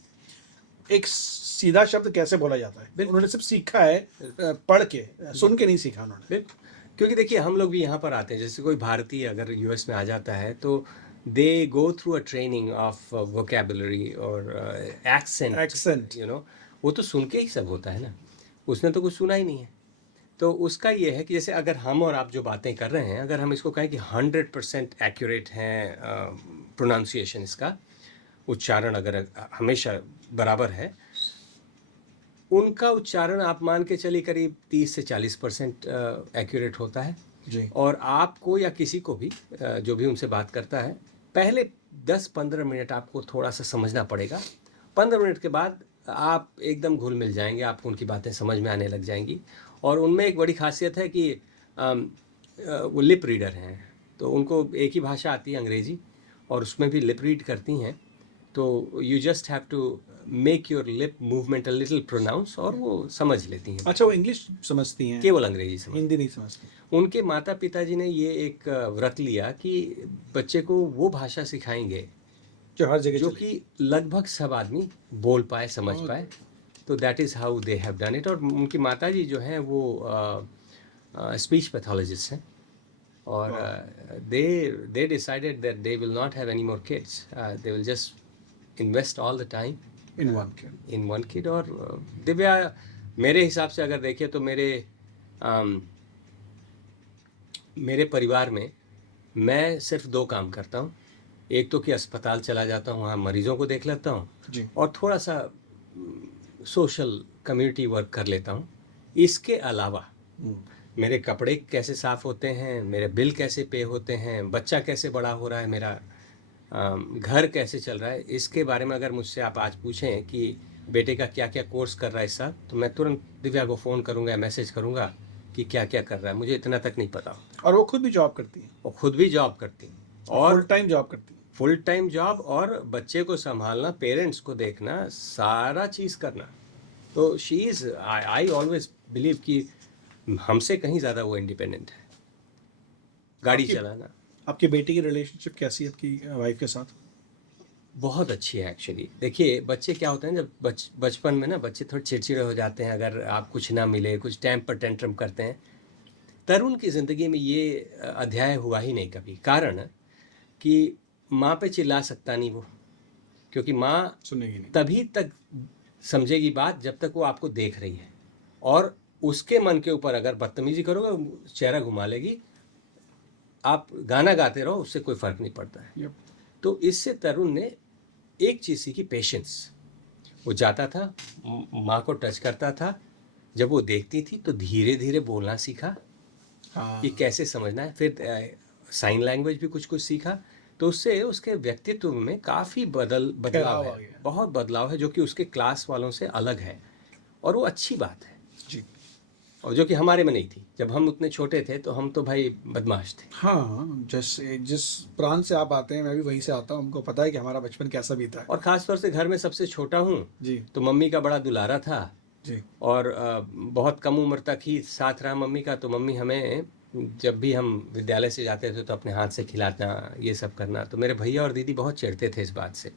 एक सीधा शब्द कैसे बोला जाता है। उन्होंने सिर्फ सीखा है पढ़ के, सुन के नहीं सीखा उन्होंने। बिल्कुल, क्योंकि देखिए हम लोग भी यहाँ पर आते हैं, जैसे कोई भारतीय अगर US में आ जाता है तो they go through a training of vocabulary और accent, Accent. you know, वो तो सुन के ही सब होता है ना, उसने तो कुछ सुना ही नहीं है। तो उसका ये है कि जैसे अगर हम और आप जो बातें कर रहे हैं, अगर हम इसको कहें कि 100% एक्यूरेट हैं, प्रोनाउंसिएशन इसका उच्चारण अगर हमेशा बराबर है, उनका उच्चारण आप मान के चलिए करीब 30 से 40% एक्यूरेट होता है। जी। और आपको या किसी को भी जो भी उनसे बात करता है, पहले 10-15 मिनट आपको थोड़ा सा समझना पड़ेगा। 15 मिनट के बाद आप एकदम घुल मिल जाएंगे, आपको उनकी बातें समझ में आने लग जाएंगी। और उनमें एक बड़ी खासियत है कि वो लिप रीडर हैं, तो उनको एक ही भाषा आती है अंग्रेज़ी, और उसमें भी लिप रीड करती हैं। तो you just have to make your lip movement a little pronounce, और वो समझ लेती हैं। अच्छा, वो इंग्लिश समझती हैं, केवल अंग्रेजी समझ। हिंदी नहीं समझती। उनके माता पिताजी ने ये एक व्रत लिया कि बच्चे को वो भाषा सिखाएंगे जो हर जगह जो चले। कि लगभग सब आदमी बोल पाए, समझ पाए। तो that is how they have done it. और उनकी माताजी जो हैं वो स्पीच पैथोलॉजिस्ट हैं, और they decided that they will not have any more kids. They will just invest all the time in one के। in one kid. और दिव्या, मेरे हिसाब से अगर देखें तो मेरे परिवार में मैं सिर्फ 2 काम करता हूँ। एक तो कि अस्पताल चला जाता हूँ, वहाँ मरीजों को देख लेता हूँ, जी। और थोड़ा सा सोशल कम्युनिटी वर्क कर लेता हूँ। इसके अलावा मेरे कपड़े कैसे साफ़ होते हैं, मेरे बिल कैसे पे होते हैं, बच्चा कैसे बड़ा हो रहा है मेरा, घर कैसे चल रहा है, इसके बारे में अगर मुझसे आप आज पूछें कि बेटे का क्या क्या कोर्स कर रहा है इस साल, तो मैं तुरंत दिव्या को फ़ोन करूँगा, मैसेज करूँगा कि क्या क्या कर रहा है। मुझे इतना तक नहीं पता। और वो खुद भी जॉब करती हैं, वो खुद भी जॉब करती हैं, और फुल टाइम जॉब करती हैं। फुल टाइम जॉब, और बच्चे को संभालना, पेरेंट्स को देखना, सारा चीज़ करना। तो she is, I always believe कि हमसे कहीं ज़्यादा वो इंडिपेंडेंट है। गाड़ी चलाना आपकी बेटी की रिलेशनशिप कैसी है आपकी वाइफ के साथ? बहुत अच्छी है एक्चुअली। देखिए, बच्चे क्या होते हैं, जब बचपन में ना बच्चे थोड़े चिड़चिड़े हो जाते हैं, अगर आप कुछ ना मिले, कुछ टेम्पर टेंट्रम करते हैं। तरुण की ज़िंदगी में ये अध्याय हुआ ही नहीं कभी। कारण कि माँ पे चिल्ला सकता नहीं वो, क्योंकि माँ सुनेगी नहीं। तभी तक समझेगी बात जब तक वो आपको देख रही है, और उसके मन के ऊपर अगर बदतमीजी करोगे, चेहरा घुमा लेगी। आप गाना गाते रहो, उससे कोई फ़र्क नहीं पड़ता है। Yep. तो इससे तरुण ने एक चीज़ सीखी, पेशेंस। वो जाता था, माँ को टच करता था, जब वो देखती थी तो धीरे धीरे बोलना सीखा हाँ। कि कैसे समझना है। फिर साइन लैंग्वेज भी कुछ कुछ सीखा। तो उससे उसके व्यक्तित्व में काफ़ी बदलाव ठहराव आ है, गया। बहुत बदलाव है, जो कि उसके क्लास वालों से अलग है, और वो अच्छी बात है। जी। और जो कि हमारे में नहीं थी। जब हम उतने छोटे थे तो हम तो भाई बदमाश थे। हाँ, जिस प्रांत से आप आते हैं, मैं भी वहीं से आता हूँ, हमको पता है कि हमारा बचपन कैसा बीता है। और ख़ास तौर से घर में सबसे छोटा हूँ, जी। तो मम्मी का बड़ा दुलारा था। जी। और बहुत कम उम्र तक ही साथ रहा मम्मी का। तो मम्मी हमें, जब भी हम विद्यालय से जाते थे तो अपने हाथ से खिलाना, ये सब करना। तो मेरे भैया और दीदी बहुत चिढ़ते थे इस बात से,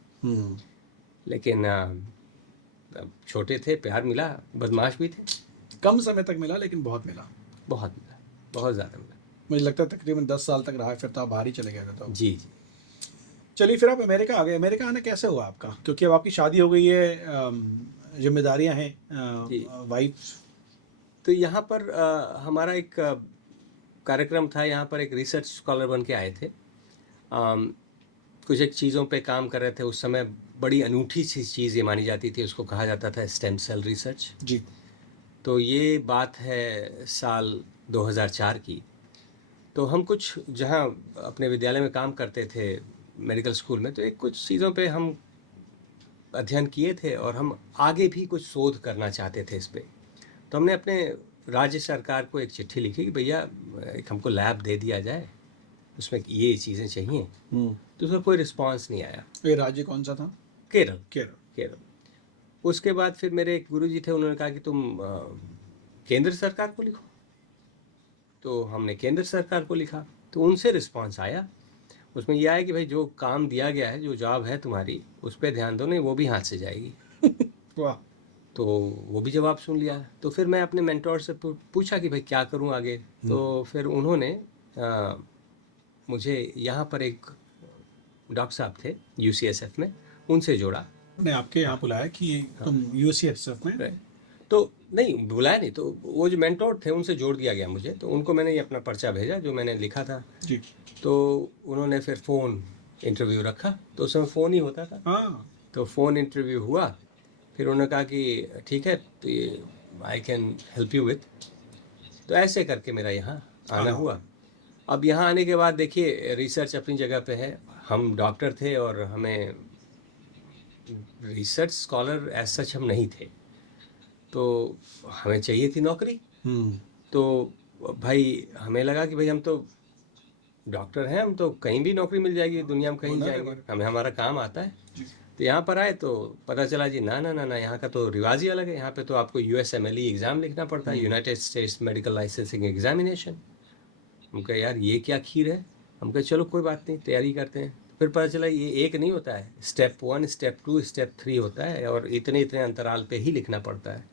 लेकिन अब छोटे थे, प्यार मिला, बदमाश भी थे। कम समय तक मिला, लेकिन बहुत मिला। बहुत मिला, बहुत ज़्यादा मिला। मुझे लगता है तकरीबन 10 साल तक रहा है, फिर तो आप बाहर ही चले गए थे। तो जी जी। चलिए, फिर आप अमेरिका आ गए। अमेरिका आना कैसे हुआ आपका? क्योंकि अब आपकी शादी हो गई है, जिम्मेदारियां हैं, जी। वाइफ। तो यहाँ पर हमारा एक कार्यक्रम था। यहाँ पर एक रिसर्च स्कॉलर बन के आए थे। कुछ एक चीज़ों पे काम कर रहे थे। उस समय बड़ी अनूठी सी चीज़ ये मानी जाती थी, उसको कहा जाता था स्टेम सेल रिसर्च। जी। तो ये बात है साल 2004 की। तो हम कुछ जहाँ अपने विद्यालय में काम करते थे, मेडिकल स्कूल में, तो एक कुछ चीज़ों पे हम अध्ययन किए थे, और हम आगे भी कुछ शोध करना चाहते थे इस पे। तो हमने अपने राज्य सरकार को एक चिट्ठी लिखी कि भैया एक हमको लैब दे दिया जाए, उसमें ये चीज़ें चाहिए। तो उसका कोई रिस्पांस नहीं आया। ये राज्य कौन सा था? केरल। केरल। केरल। उसके बाद फिर मेरे एक गुरुजी थे, उन्होंने कहा कि तुम केंद्र सरकार को लिखो। तो हमने केंद्र सरकार को लिखा, तो उनसे रिस्पांस आया। उसमें यह आया कि भाई जो काम दिया गया है, जो जॉब है तुम्हारी, उस पर ध्यान दो, नहीं वो भी हाथ से जाएगी। वाह। तो वो भी जवाब सुन लिया। तो फिर मैं अपने मेंटोर से पूछा कि भाई क्या करूं आगे। तो फिर उन्होंने मुझे यहाँ पर एक डॉक्टर साहब थे यूसीएसएफ में, उनसे जोड़ा। ने आपके यहाँ बुलाया कि तुम यूसीएसएफ में? Right. तो नहीं बुलाया नहीं, तो वो जो मेंटोर थे उनसे जोड़ दिया गया मुझे, तो उनको मैंने ये अपना पर्चा भेजा जो मैंने लिखा था। जी। तो उन्होंने फिर फ़ोन इंटरव्यू रखा, तो उस समय फ़ोन ही होता था। हाँ। तो फ़ोन इंटरव्यू हुआ, फिर उन्होंने कहा कि ठीक है तो ये I can help you with. तो ऐसे करके मेरा यहाँ आना हुआ। अब यहाँ आने के बाद देखिए रिसर्च अपनी जगह पे है, हम डॉक्टर थे और हमें रिसर्च स्कॉलर एज सच हम नहीं थे, तो हमें चाहिए थी नौकरी। तो भाई हमें लगा कि भाई हम तो डॉक्टर हैं, हम तो कहीं भी नौकरी मिल जाएगी दुनिया में, कहीं जाएंगे, हमें हमारा काम आता है। तो यहाँ पर आए तो पता चला जी ना ना ना ना, यहाँ का तो रिवाज ही अलग है। यहाँ पे तो आपको यूएसएमएलई एग्ज़ाम लिखना पड़ता है, United states medical licensing examination. हम कहे यार ये क्या खीर है। हम कहे चलो कोई बात नहीं, तैयारी करते हैं। फिर पता चला ये एक नहीं होता है, स्टेप 1, स्टेप 2, स्टेप 3 होता है, और इतने इतने अंतराल पे ही लिखना पड़ता है।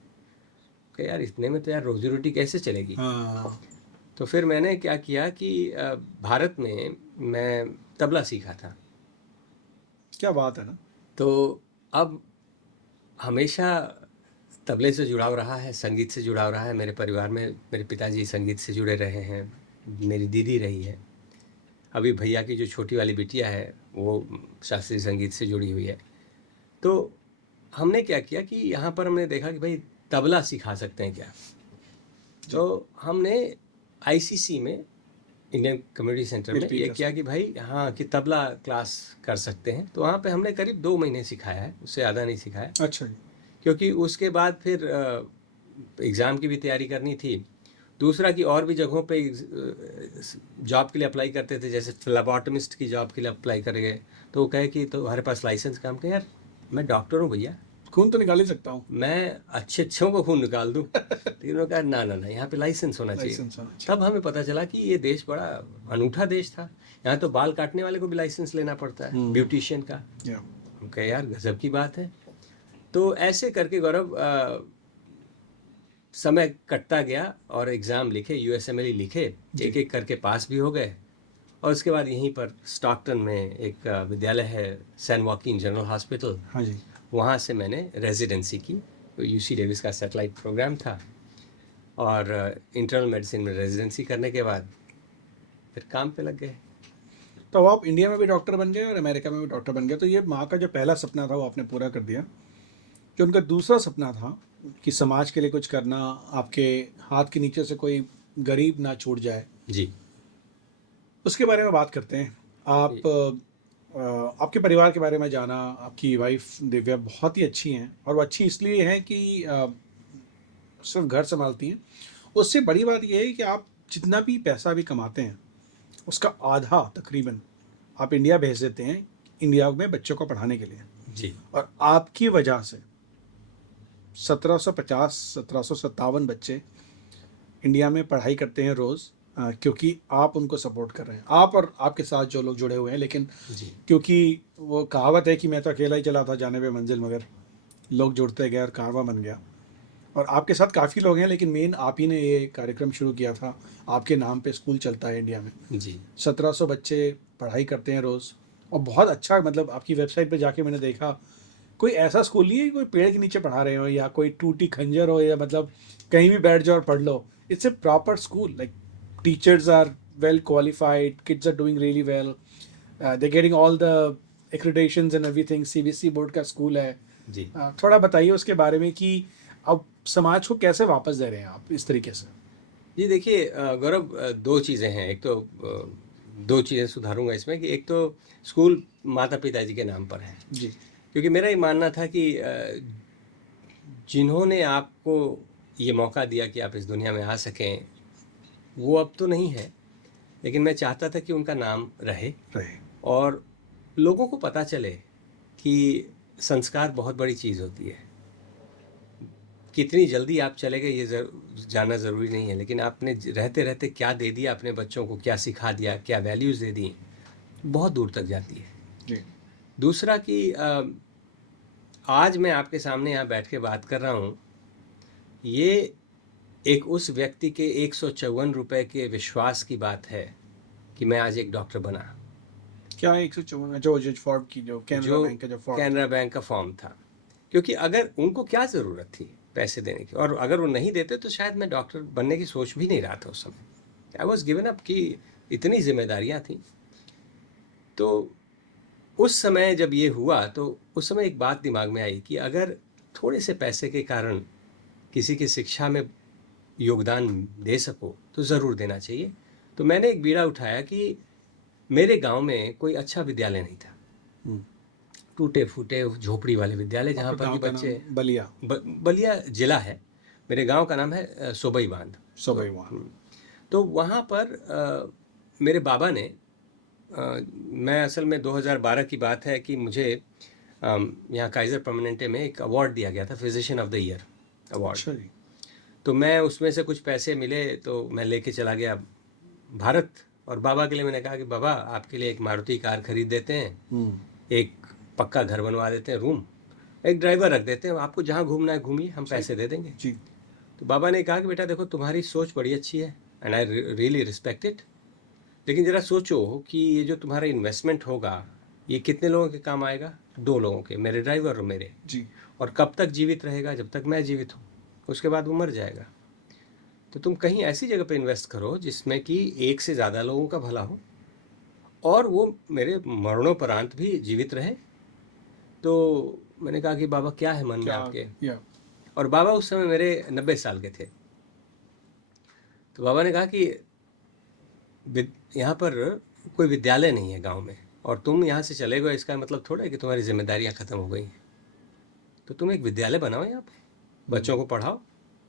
कि यार इतने में तो यार रोजी रोटी कैसे चलेगी। तो फिर मैंने क्या किया कि भारत में मैं तबला सीखा था। क्या बात है ना। तो अब हमेशा तबले से जुड़ाव रहा है, संगीत से जुड़ाव रहा है। मेरे परिवार में मेरे पिताजी संगीत से जुड़े रहे हैं, मेरी दीदी रही है, अभी भैया की जो छोटी वाली बिटिया है वो शास्त्रीय संगीत से जुड़ी हुई है। तो हमने क्या किया कि यहाँ पर हमने देखा कि भाई तबला सिखा सकते हैं क्या। तो हमने आईसीसी में, इंडियन कम्युनिटी सेंटर में ये किया कि भाई हाँ कि तबला क्लास कर सकते हैं। तो वहाँ पे हमने करीब 2 महीने सिखाया है, उससे ज़्यादा नहीं सिखाया। अच्छा जी। क्योंकि उसके बाद फिर एग्ज़ाम की भी तैयारी करनी थी। दूसरा कि और भी जगहों पे जॉब के लिए अप्लाई करते थे, जैसे फ्लेबॉटमिस्ट की जॉब के लिए अप्लाई कर गए, तो वो कहे कि तो हमारे पास लाइसेंस काम के। यार मैं डॉक्टर हूँ भैया, खून तो निकाल ही सकता हूँ, मैं अच्छे अच्छों को खून निकाल दूँ। लेकिन उन्होंने कहा ना ना ना, यहाँ पे लाइसेंस होना चाहिए। तब हमें पता चला कि ये देश बड़ा अनूठा देश था। यहाँ तो बाल काटने वाले को भी लाइसेंस लेना पड़ता है, ब्यूटिशियन का। हम कहे यार गजब की बात है। तो ऐसे करके गौरव समय कटता गया और एग्ज़ाम लिखे, यूएसएमएलई लिखे, एक एक करके पास भी हो गए। और उसके बाद यहीं पर स्टॉकटन में एक विद्यालय है, सैन वॉकिन जनरल हॉस्पिटल, हाँ जी, वहाँ से मैंने रेजिडेंसी की। तो यूसी डेविस का सैटेलाइट प्रोग्राम था, और इंटरनल मेडिसिन में रेजिडेंसी करने के बाद फिर काम पे लग गए। तो आप इंडिया में भी डॉक्टर बन गए और अमेरिका में भी डॉक्टर बन गए। तो ये माँ का जो पहला सपना था वो आपने पूरा कर दिया। जो उनका दूसरा सपना था कि समाज के लिए कुछ करना, आपके हाथ के नीचे से कोई गरीब ना छूट जाए जी, उसके बारे में बात करते हैं। आप आपके परिवार के बारे में जाना। आपकी वाइफ दिव्या बहुत ही अच्छी हैं, और वो अच्छी इसलिए हैं कि सिर्फ घर संभालती हैं। उससे बड़ी बात यह है कि आप जितना भी पैसा भी कमाते हैं उसका आधा तकरीबन आप इंडिया भेज देते हैं, इंडिया में बच्चों को पढ़ाने के लिए। जी, और आपकी वजह से 1750 1757 बच्चे इंडिया में पढ़ाई करते हैं रोज़, क्योंकि आप उनको सपोर्ट कर रहे हैं, आप और आपके साथ जो लोग जुड़े हुए हैं। लेकिन जी, क्योंकि वो कहावत है कि मैं तो अकेला ही चला था जाने पे मंजिल, मगर लोग जुड़ते गए और कारवां बन गया। और आपके साथ काफ़ी लोग हैं, लेकिन मेन आप ही ने ये कार्यक्रम शुरू किया था। आपके नाम पे स्कूल चलता है इंडिया में, जी, 1700 बच्चे पढ़ाई करते हैं रोज़। और बहुत अच्छा, मतलब आपकी वेबसाइट पे जाके मैंने देखा, कोई ऐसा स्कूल नहीं है कि कोई पेड़ के नीचे पढ़ा रहे हो या कोई टूटी खंजर हो, या मतलब कहीं भी बैठ जाओ और पढ़ लो। It's a proper school, like teachers are well qualified, kids are doing really well, they getting all the accreditations and everything. CBSE board का स्कूल है। जी, थोड़ा बताइए उसके बारे में कि अब समाज को कैसे वापस दे रहे हैं आप इस तरीके से। जी। देखिए गौरव, 2 चीज़ें हैं। एक तो 2 चीज़ें सुधारूंगा इसमें, कि एक तो स्कूल माता पिता जी के नाम पर है। जी। क्योंकि मेरा ये मानना था कि जिन्होंने आपको ये मौका दिया कि आप इस दुनिया में आ सकें, वो अब तो नहीं है, लेकिन मैं चाहता था कि उनका नाम रहे और लोगों को पता चले कि संस्कार बहुत बड़ी चीज़ होती है। कितनी जल्दी आप चले गए ये जानना ज़रूरी नहीं है, लेकिन आपने रहते रहते क्या दे दिया अपने बच्चों को, क्या सिखा दिया, क्या वैल्यूज़ दे दी, बहुत दूर तक जाती है। जी। दूसरा कि आज मैं आपके सामने यहाँ बैठ के बात कर रहा हूँ, ये एक उस व्यक्ति के 154 रुपए के विश्वास की बात है कि मैं आज एक डॉक्टर बना। क्या है 154 जो फॉर्म की जो कैनरा जो बैंक का जो फॉर्म कैनरा बैंक का फॉर्म था, क्योंकि अगर उनको क्या ज़रूरत थी पैसे देने की, और अगर वो नहीं देते तो शायद मैं डॉक्टर बनने की सोच भी नहीं रहा था उस समय। आई वॉज गिवन अप कि इतनी जिम्मेदारियां थी। तो उस समय जब ये हुआ तो उस समय एक बात दिमाग में आई कि अगर थोड़े से पैसे के कारण किसी की शिक्षा में योगदान दे सको तो ज़रूर देना चाहिए। तो मैंने एक बीड़ा उठाया कि मेरे गांव में कोई अच्छा विद्यालय नहीं था, टूटे फूटे झोपड़ी वाले विद्यालय जहाँ आपका पर गांव कि का बच्चे नाम बलिया बलिया जिला है। मेरे गांव का नाम है सोबई बांध। सबई वहाँ तो वहाँ पर मेरे बाबा ने मैं असल में 2012 की बात है कि मुझे यहाँ काइजर परमानेंटे में एक अवार्ड दिया गया था, physician of the year award. अच्छा जी तो मैं उसमें से कुछ पैसे मिले तो मैं लेके चला गया भारत, और बाबा के लिए मैंने कहा कि बाबा आपके लिए एक मारुति कार खरीद देते हैं, एक पक्का घर बनवा देते हैं, रूम, एक ड्राइवर रख देते हैं, आपको जहाँ घूमना है घूमिए, हम पैसे दे देंगे। जी तो बाबा ने कहा कि बेटा देखो तुम्हारी सोच बड़ी अच्छी है and I really respect it, लेकिन ज़रा सोचो कि ये जो तुम्हारा इन्वेस्टमेंट होगा ये कितने लोगों के काम आएगा? 2 लोगों के, मेरे ड्राइवर और मेरे। जी और कब तक जीवित रहेगा? जब तक मैं जीवित हूँ, उसके बाद वो मर जाएगा। तो तुम कहीं ऐसी जगह पे इन्वेस्ट करो जिसमें कि एक से ज़्यादा लोगों का भला हो और वो मेरे मरणोपरांत भी जीवित रहे। तो मैंने कहा कि बाबा क्या है मन में आपके? या और बाबा उस समय मेरे 90 साल के थे। तो बाबा ने कहा कि यहाँ पर कोई विद्यालय नहीं है गांव में, और तुम यहाँ से चले गए इसका मतलब थोड़ा है कि तुम्हारी जिम्मेदारियाँ ख़त्म हो गई हैं। तो तुम एक विद्यालय बनाओ यहाँ पे, बच्चों को पढ़ाओ,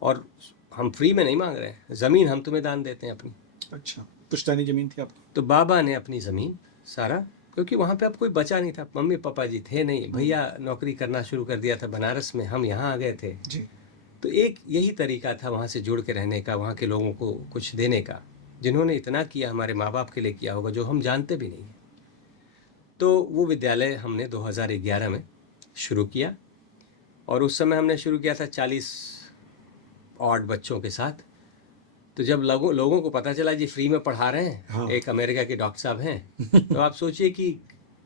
और हम फ्री में नहीं मांग रहे हैं, ज़मीन हम तुम्हें दान देते हैं अपनी। अच्छा पुश्तैनी जमीन थी आपकी तो बाबा ने अपनी ज़मीन सारा, क्योंकि वहाँ पे अब कोई बचा नहीं था, मम्मी पापा जी थे नहीं, भैया नौकरी करना शुरू कर दिया था बनारस में, हम यहाँ आ गए थे। जी तो एक यही तरीका था वहाँ से जुड़ के रहने का, वहाँ के लोगों को कुछ देने का, जिन्होंने इतना किया हमारे माँ बाप के लिए किया होगा जो हम जानते भी नहीं हैं। तो वो विद्यालय हमने 2011 में शुरू किया, और उस समय हमने शुरू किया था 40 ऑड बच्चों के साथ। तो जब लोगों को पता चला जी फ्री में पढ़ा रहे हैं, हाँ। एक अमेरिका के डॉक्टर साहब हैं, तो आप सोचिए कि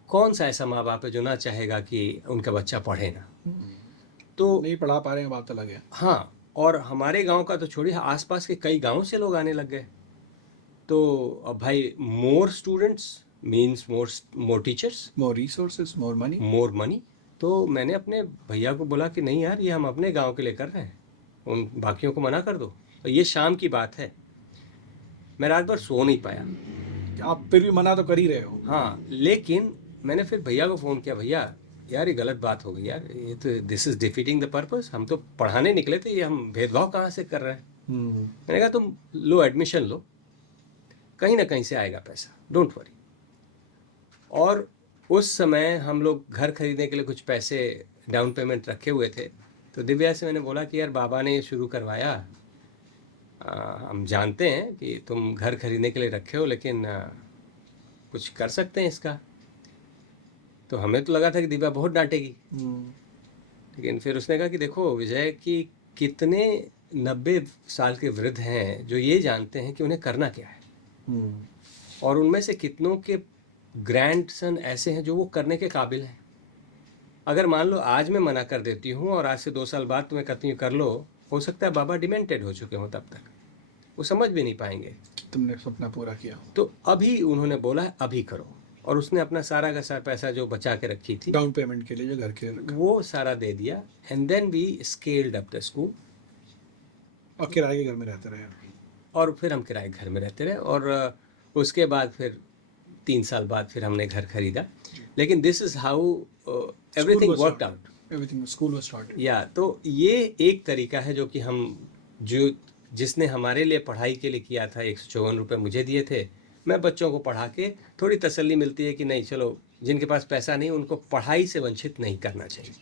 कौन सा ऐसा माँ बाप है जो ना चाहेगा कि उनका बच्चा पढ़े ना। तो नहीं पढ़ा पा रहे हैं बात अलग है हाँ, और हमारे गांव का तो छोड़िए, आसपास के कई गांवों से लोग आने लग गए। तो अब भाई more students means more teachers, more resources more money more money. तो मैंने अपने भैया को बोला कि नहीं यार, ये हम अपने गांव के लिए कर रहे हैं, उन बाकियों को मना कर दो। तो ये शाम की बात है, मैं रात भर सो नहीं पाया। आप फिर भी मना तो कर ही रहे हो हाँ, लेकिन मैंने फिर भैया को फ़ोन किया, भैया यार ये गलत बात हो गई यार, ये तो this is defeating the purpose, हम तो पढ़ाने निकले थे, ये हम भेदभाव कहाँ से कर रहे हैं। मैंने कहा तुम लो एडमिशन लो, कहीं ना कहीं से आएगा पैसा, डोंट वरी। और उस समय हम लोग घर खरीदने के लिए कुछ पैसे डाउन पेमेंट रखे हुए थे। तो दिव्या से मैंने बोला कि यार बाबा ने ये शुरू करवाया, हम जानते हैं कि तुम घर खरीदने के लिए रखे हो, लेकिन कुछ कर सकते हैं इसका। तो हमें तो लगा था कि दिव्या बहुत डांटेगी, लेकिन फिर उसने कहा कि देखो विजय, कि कितने 90 साल के वृद्ध हैं जो ये जानते हैं कि उन्हें करना क्या है, और उनमें से कितनों के ग्रैंडसन ऐसे हैं जो वो करने के काबिल हैं। अगर मान लो आज मैं मना कर देती हूँ और आज से 2 साल बाद तुम्हें कहती हूँ कर लो, हो सकता है बाबा डिमेंटेड हो चुके हों, तब तक वो समझ भी नहीं पाएंगे। तुमने सपना पूरा किया तो अभी उन्होंने बोला है अभी करो, और उसने अपना सारा का सारा पैसा जो बचा के रखी थी डाउन पेमेंट के लिए जो घर के वो सारा दे दिया, and then we scaled up the school. और किराए के घर में रहते रहे और फिर हम किराए घर में रहते रहे, और उसके बाद फिर 3 साल बाद फिर हमने घर खरीदा। लेकिन this is how everything worked out, everything school was started या तो ये एक तरीका है जो कि हम जिसने हमारे लिए पढ़ाई के लिए किया था, 154 रुपये मुझे दिए थे, मैं बच्चों को पढ़ा के थोड़ी तसल्ली मिलती है कि नहीं चलो, जिनके पास पैसा नहीं उनको पढ़ाई से वंचित नहीं करना चाहिए।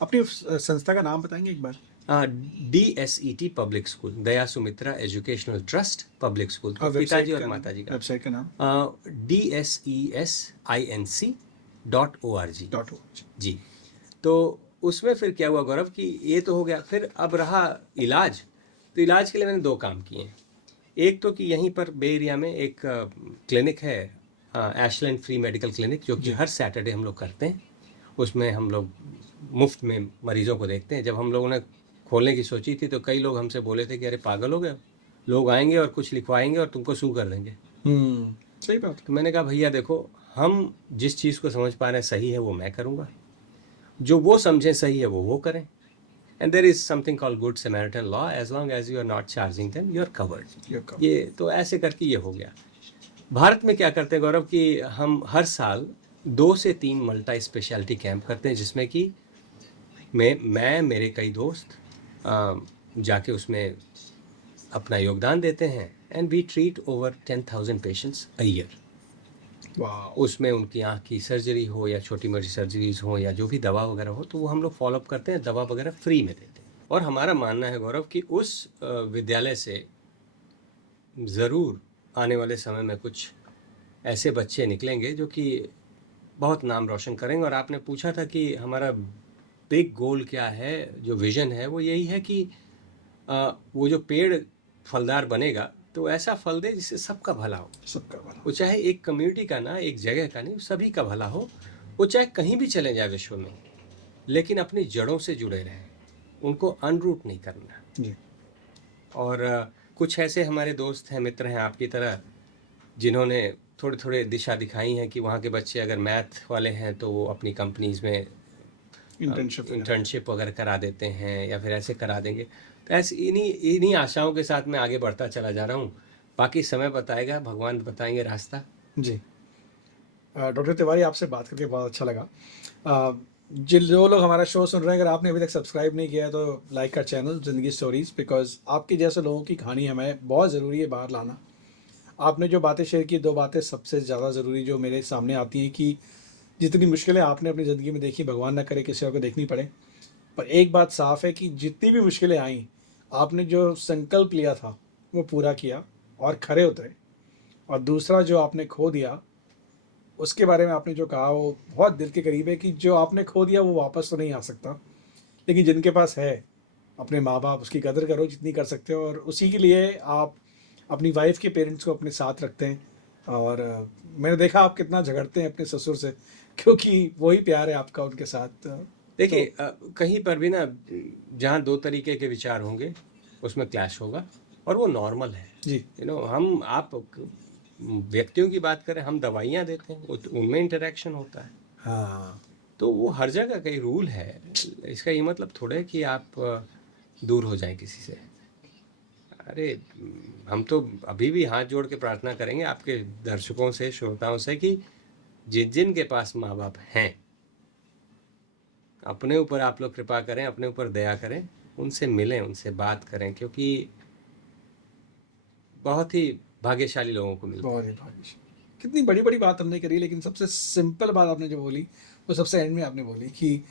अपनी संस्था का नाम बताएंगे एक बार DSET public school, Daya Sumitra educational trust public school, पिताजी और माताजी का वेबसाइट का नाम DSESINC.org जी। तो उसमें फिर क्या हुआ गौरव कि ये तो हो गया, फिर अब रहा इलाज। तो इलाज के लिए मैंने 2 काम किए हैं। एक तो कि यहीं पर बे एरिया में एक क्लिनिक है एशलैंड फ्री मेडिकल क्लिनिक, जो कि हर सैटरडे हम लोग करते हैं। उसमें हम लोग मुफ्त में मरीजों को देखते हैं। जब हम लोगों ने खोलने की सोची थी तो कई लोग हमसे बोले थे कि अरे पागल हो गए, लोग आएंगे और कुछ लिखवाएंगे और तुमको सू कर देंगे। सही बात। तो मैंने कहा भैया देखो, हम जिस चीज़ को समझ पा रहे हैं सही है वो मैं करूँगा, जो वो समझें सही है वो करें। And there is something called good Samaritan law, as long as you are not charging them you are covered. ये तो ऐसे करके ये हो गया। भारत में क्या करते हैं गौरव कि हम हर साल 2 से 3 मल्टी स्पेशलिटी कैंप करते हैं, जिसमें कि मैं मेरे कई दोस्त जाके उसमें अपना योगदान देते हैं। And we treat over 10,000 patients a year. उसमें उनकी आँख की सर्जरी हो या छोटी मोटी सर्जरीज हो या जो भी दवा वगैरह हो, तो वो हम लोग फॉलोअप करते हैं, दवा वगैरह फ्री में देते हैं। और हमारा मानना है गौरव कि उस विद्यालय से ज़रूर आने वाले समय में कुछ ऐसे बच्चे निकलेंगे जो कि बहुत नाम रोशन करेंगे। और आपने पूछा था कि हमारा बिग गोल क्या है, जो विज़न है वो यही है कि वो जो पेड़ फलदार बनेगा तो ऐसा फल दे जिससे सबका भला हो। सबका भला, वो चाहे एक कम्युनिटी का ना, एक जगह का नहीं, सभी का भला हो। वो चाहे कहीं भी चले जाए विश्व में, लेकिन अपनी जड़ों से जुड़े रहें, उनको अनरूट नहीं करना जी। और कुछ ऐसे हमारे दोस्त हैं, मित्र हैं आपकी तरह, जिन्होंने थोड़े थोड़े दिशा दिखाई है कि वहाँ के बच्चे अगर मैथ वाले हैं तो वो अपनी कंपनीज में इंटर्नशिप वगैरह करा देते हैं या फिर ऐसे करा देंगे। तो ऐसे इन्हीं आशाओं के साथ मैं आगे बढ़ता चला जा रहा हूँ। बाकी समय बताएगा, भगवान बताएंगे रास्ता। जी। डॉक्टर तिवारी, आपसे बात करके बहुत अच्छा लगा। जो लोग हमारा शो सुन रहे हैं, अगर आपने अभी तक सब्सक्राइब नहीं किया है तो लाइक कर चैनल ज़िंदगी स्टोरीज़, बिकॉज आपके जैसे लोगों की कहानी हमें बहुत ज़रूरी है बाहर लाना। आपने जो बातें शेयर की, 2 बातें सबसे ज़्यादा ज़रूरी जो मेरे सामने आती हैं कि जितनी मुश्किलें आपने अपनी ज़िंदगी में देखी, भगवान ना करे किसी और को देखनी पड़े, पर एक बात साफ़ है कि जितनी भी मुश्किलें आईं, आपने जो संकल्प लिया था वो पूरा किया और खरे उतरे। और दूसरा, जो आपने खो दिया, उसके बारे में आपने जो कहा वो बहुत दिल के करीब है कि जो आपने खो दिया वो वापस तो नहीं आ सकता, लेकिन जिनके पास है, अपने माँ बाप, उसकी कदर करो जितनी कर सकते हो। और उसी के लिए आप अपनी वाइफ के पेरेंट्स को अपने साथ रखते हैं। और मैंने देखा आप कितना झगड़ते हैं अपने ससुर से, क्योंकि वही प्यार है आपका उनके साथ। देखिए कहीं पर भी ना, जहाँ 2 तरीके के विचार होंगे उसमें क्लैश होगा और वो नॉर्मल है। जी। हम आप व्यक्तियों की बात करें, हम दवाइयाँ देते हैं, उनमें इंटरेक्शन होता है। हाँ। तो वो हर जगह का ही रूल है। इसका ये मतलब थोड़ा है कि आप दूर हो जाएं किसी से। अरे हम तो अभी भी हाथ जोड़ के प्रार्थना करेंगे आपके दर्शकों से, श्रोताओं से, कि जिन के पास माँ बाप हैं, अपने ऊपर आप लोग कृपा करें, अपने ऊपर दया करें, उनसे मिलें, उनसे बात करें, क्योंकि बहुत ही भाग्यशाली लोगों को मिलता है। बहुत ही भाग्यशाली। कितनी बड़ी बड़ी बात हमने करी, लेकिन सबसे सिंपल बात आपने जो बोली वो सबसे एंड में आपने बोली कि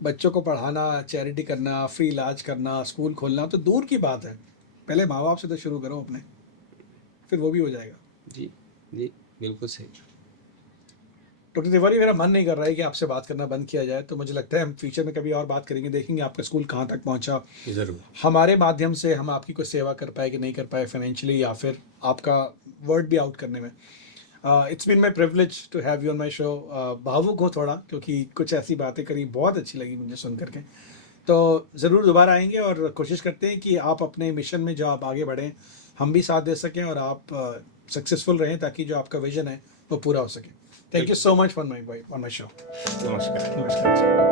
बच्चों को पढ़ाना, चैरिटी करना, फ्री इलाज करना, स्कूल खोलना तो दूर की बात है, पहले माँ बाप से तो शुरू करो अपने, फिर वो भी हो जाएगा। जी जी, बिल्कुल सही। डॉक्टर तिवारी, मेरा मन नहीं कर रहा है कि आपसे बात करना बंद किया जाए, तो मुझे लगता है हम फ्यूचर में कभी और बात करेंगे, देखेंगे आपका स्कूल कहाँ तक पहुँचा, ज़रूर। हमारे माध्यम से हम आपकी कोई सेवा कर पाए कि नहीं कर पाए फाइनेंशियली, या फिर आपका वर्ड भी आउट करने में। It's been my privilege to have you on my show. भावुक हो थोड़ा, क्योंकि कुछ ऐसी बातें करी, बहुत अच्छी लगी मुझे सुन करके। तो ज़रूर दोबारा आएंगे और कोशिश करते हैं कि आप अपने मिशन में जो आप आगे बढ़ें, हम भी साथ दे सकें और आप सक्सेसफुल रहें, ताकि जो आपका विजन है वो पूरा हो सके। Thank you so much for my show. नमस्कार। नमस्कार।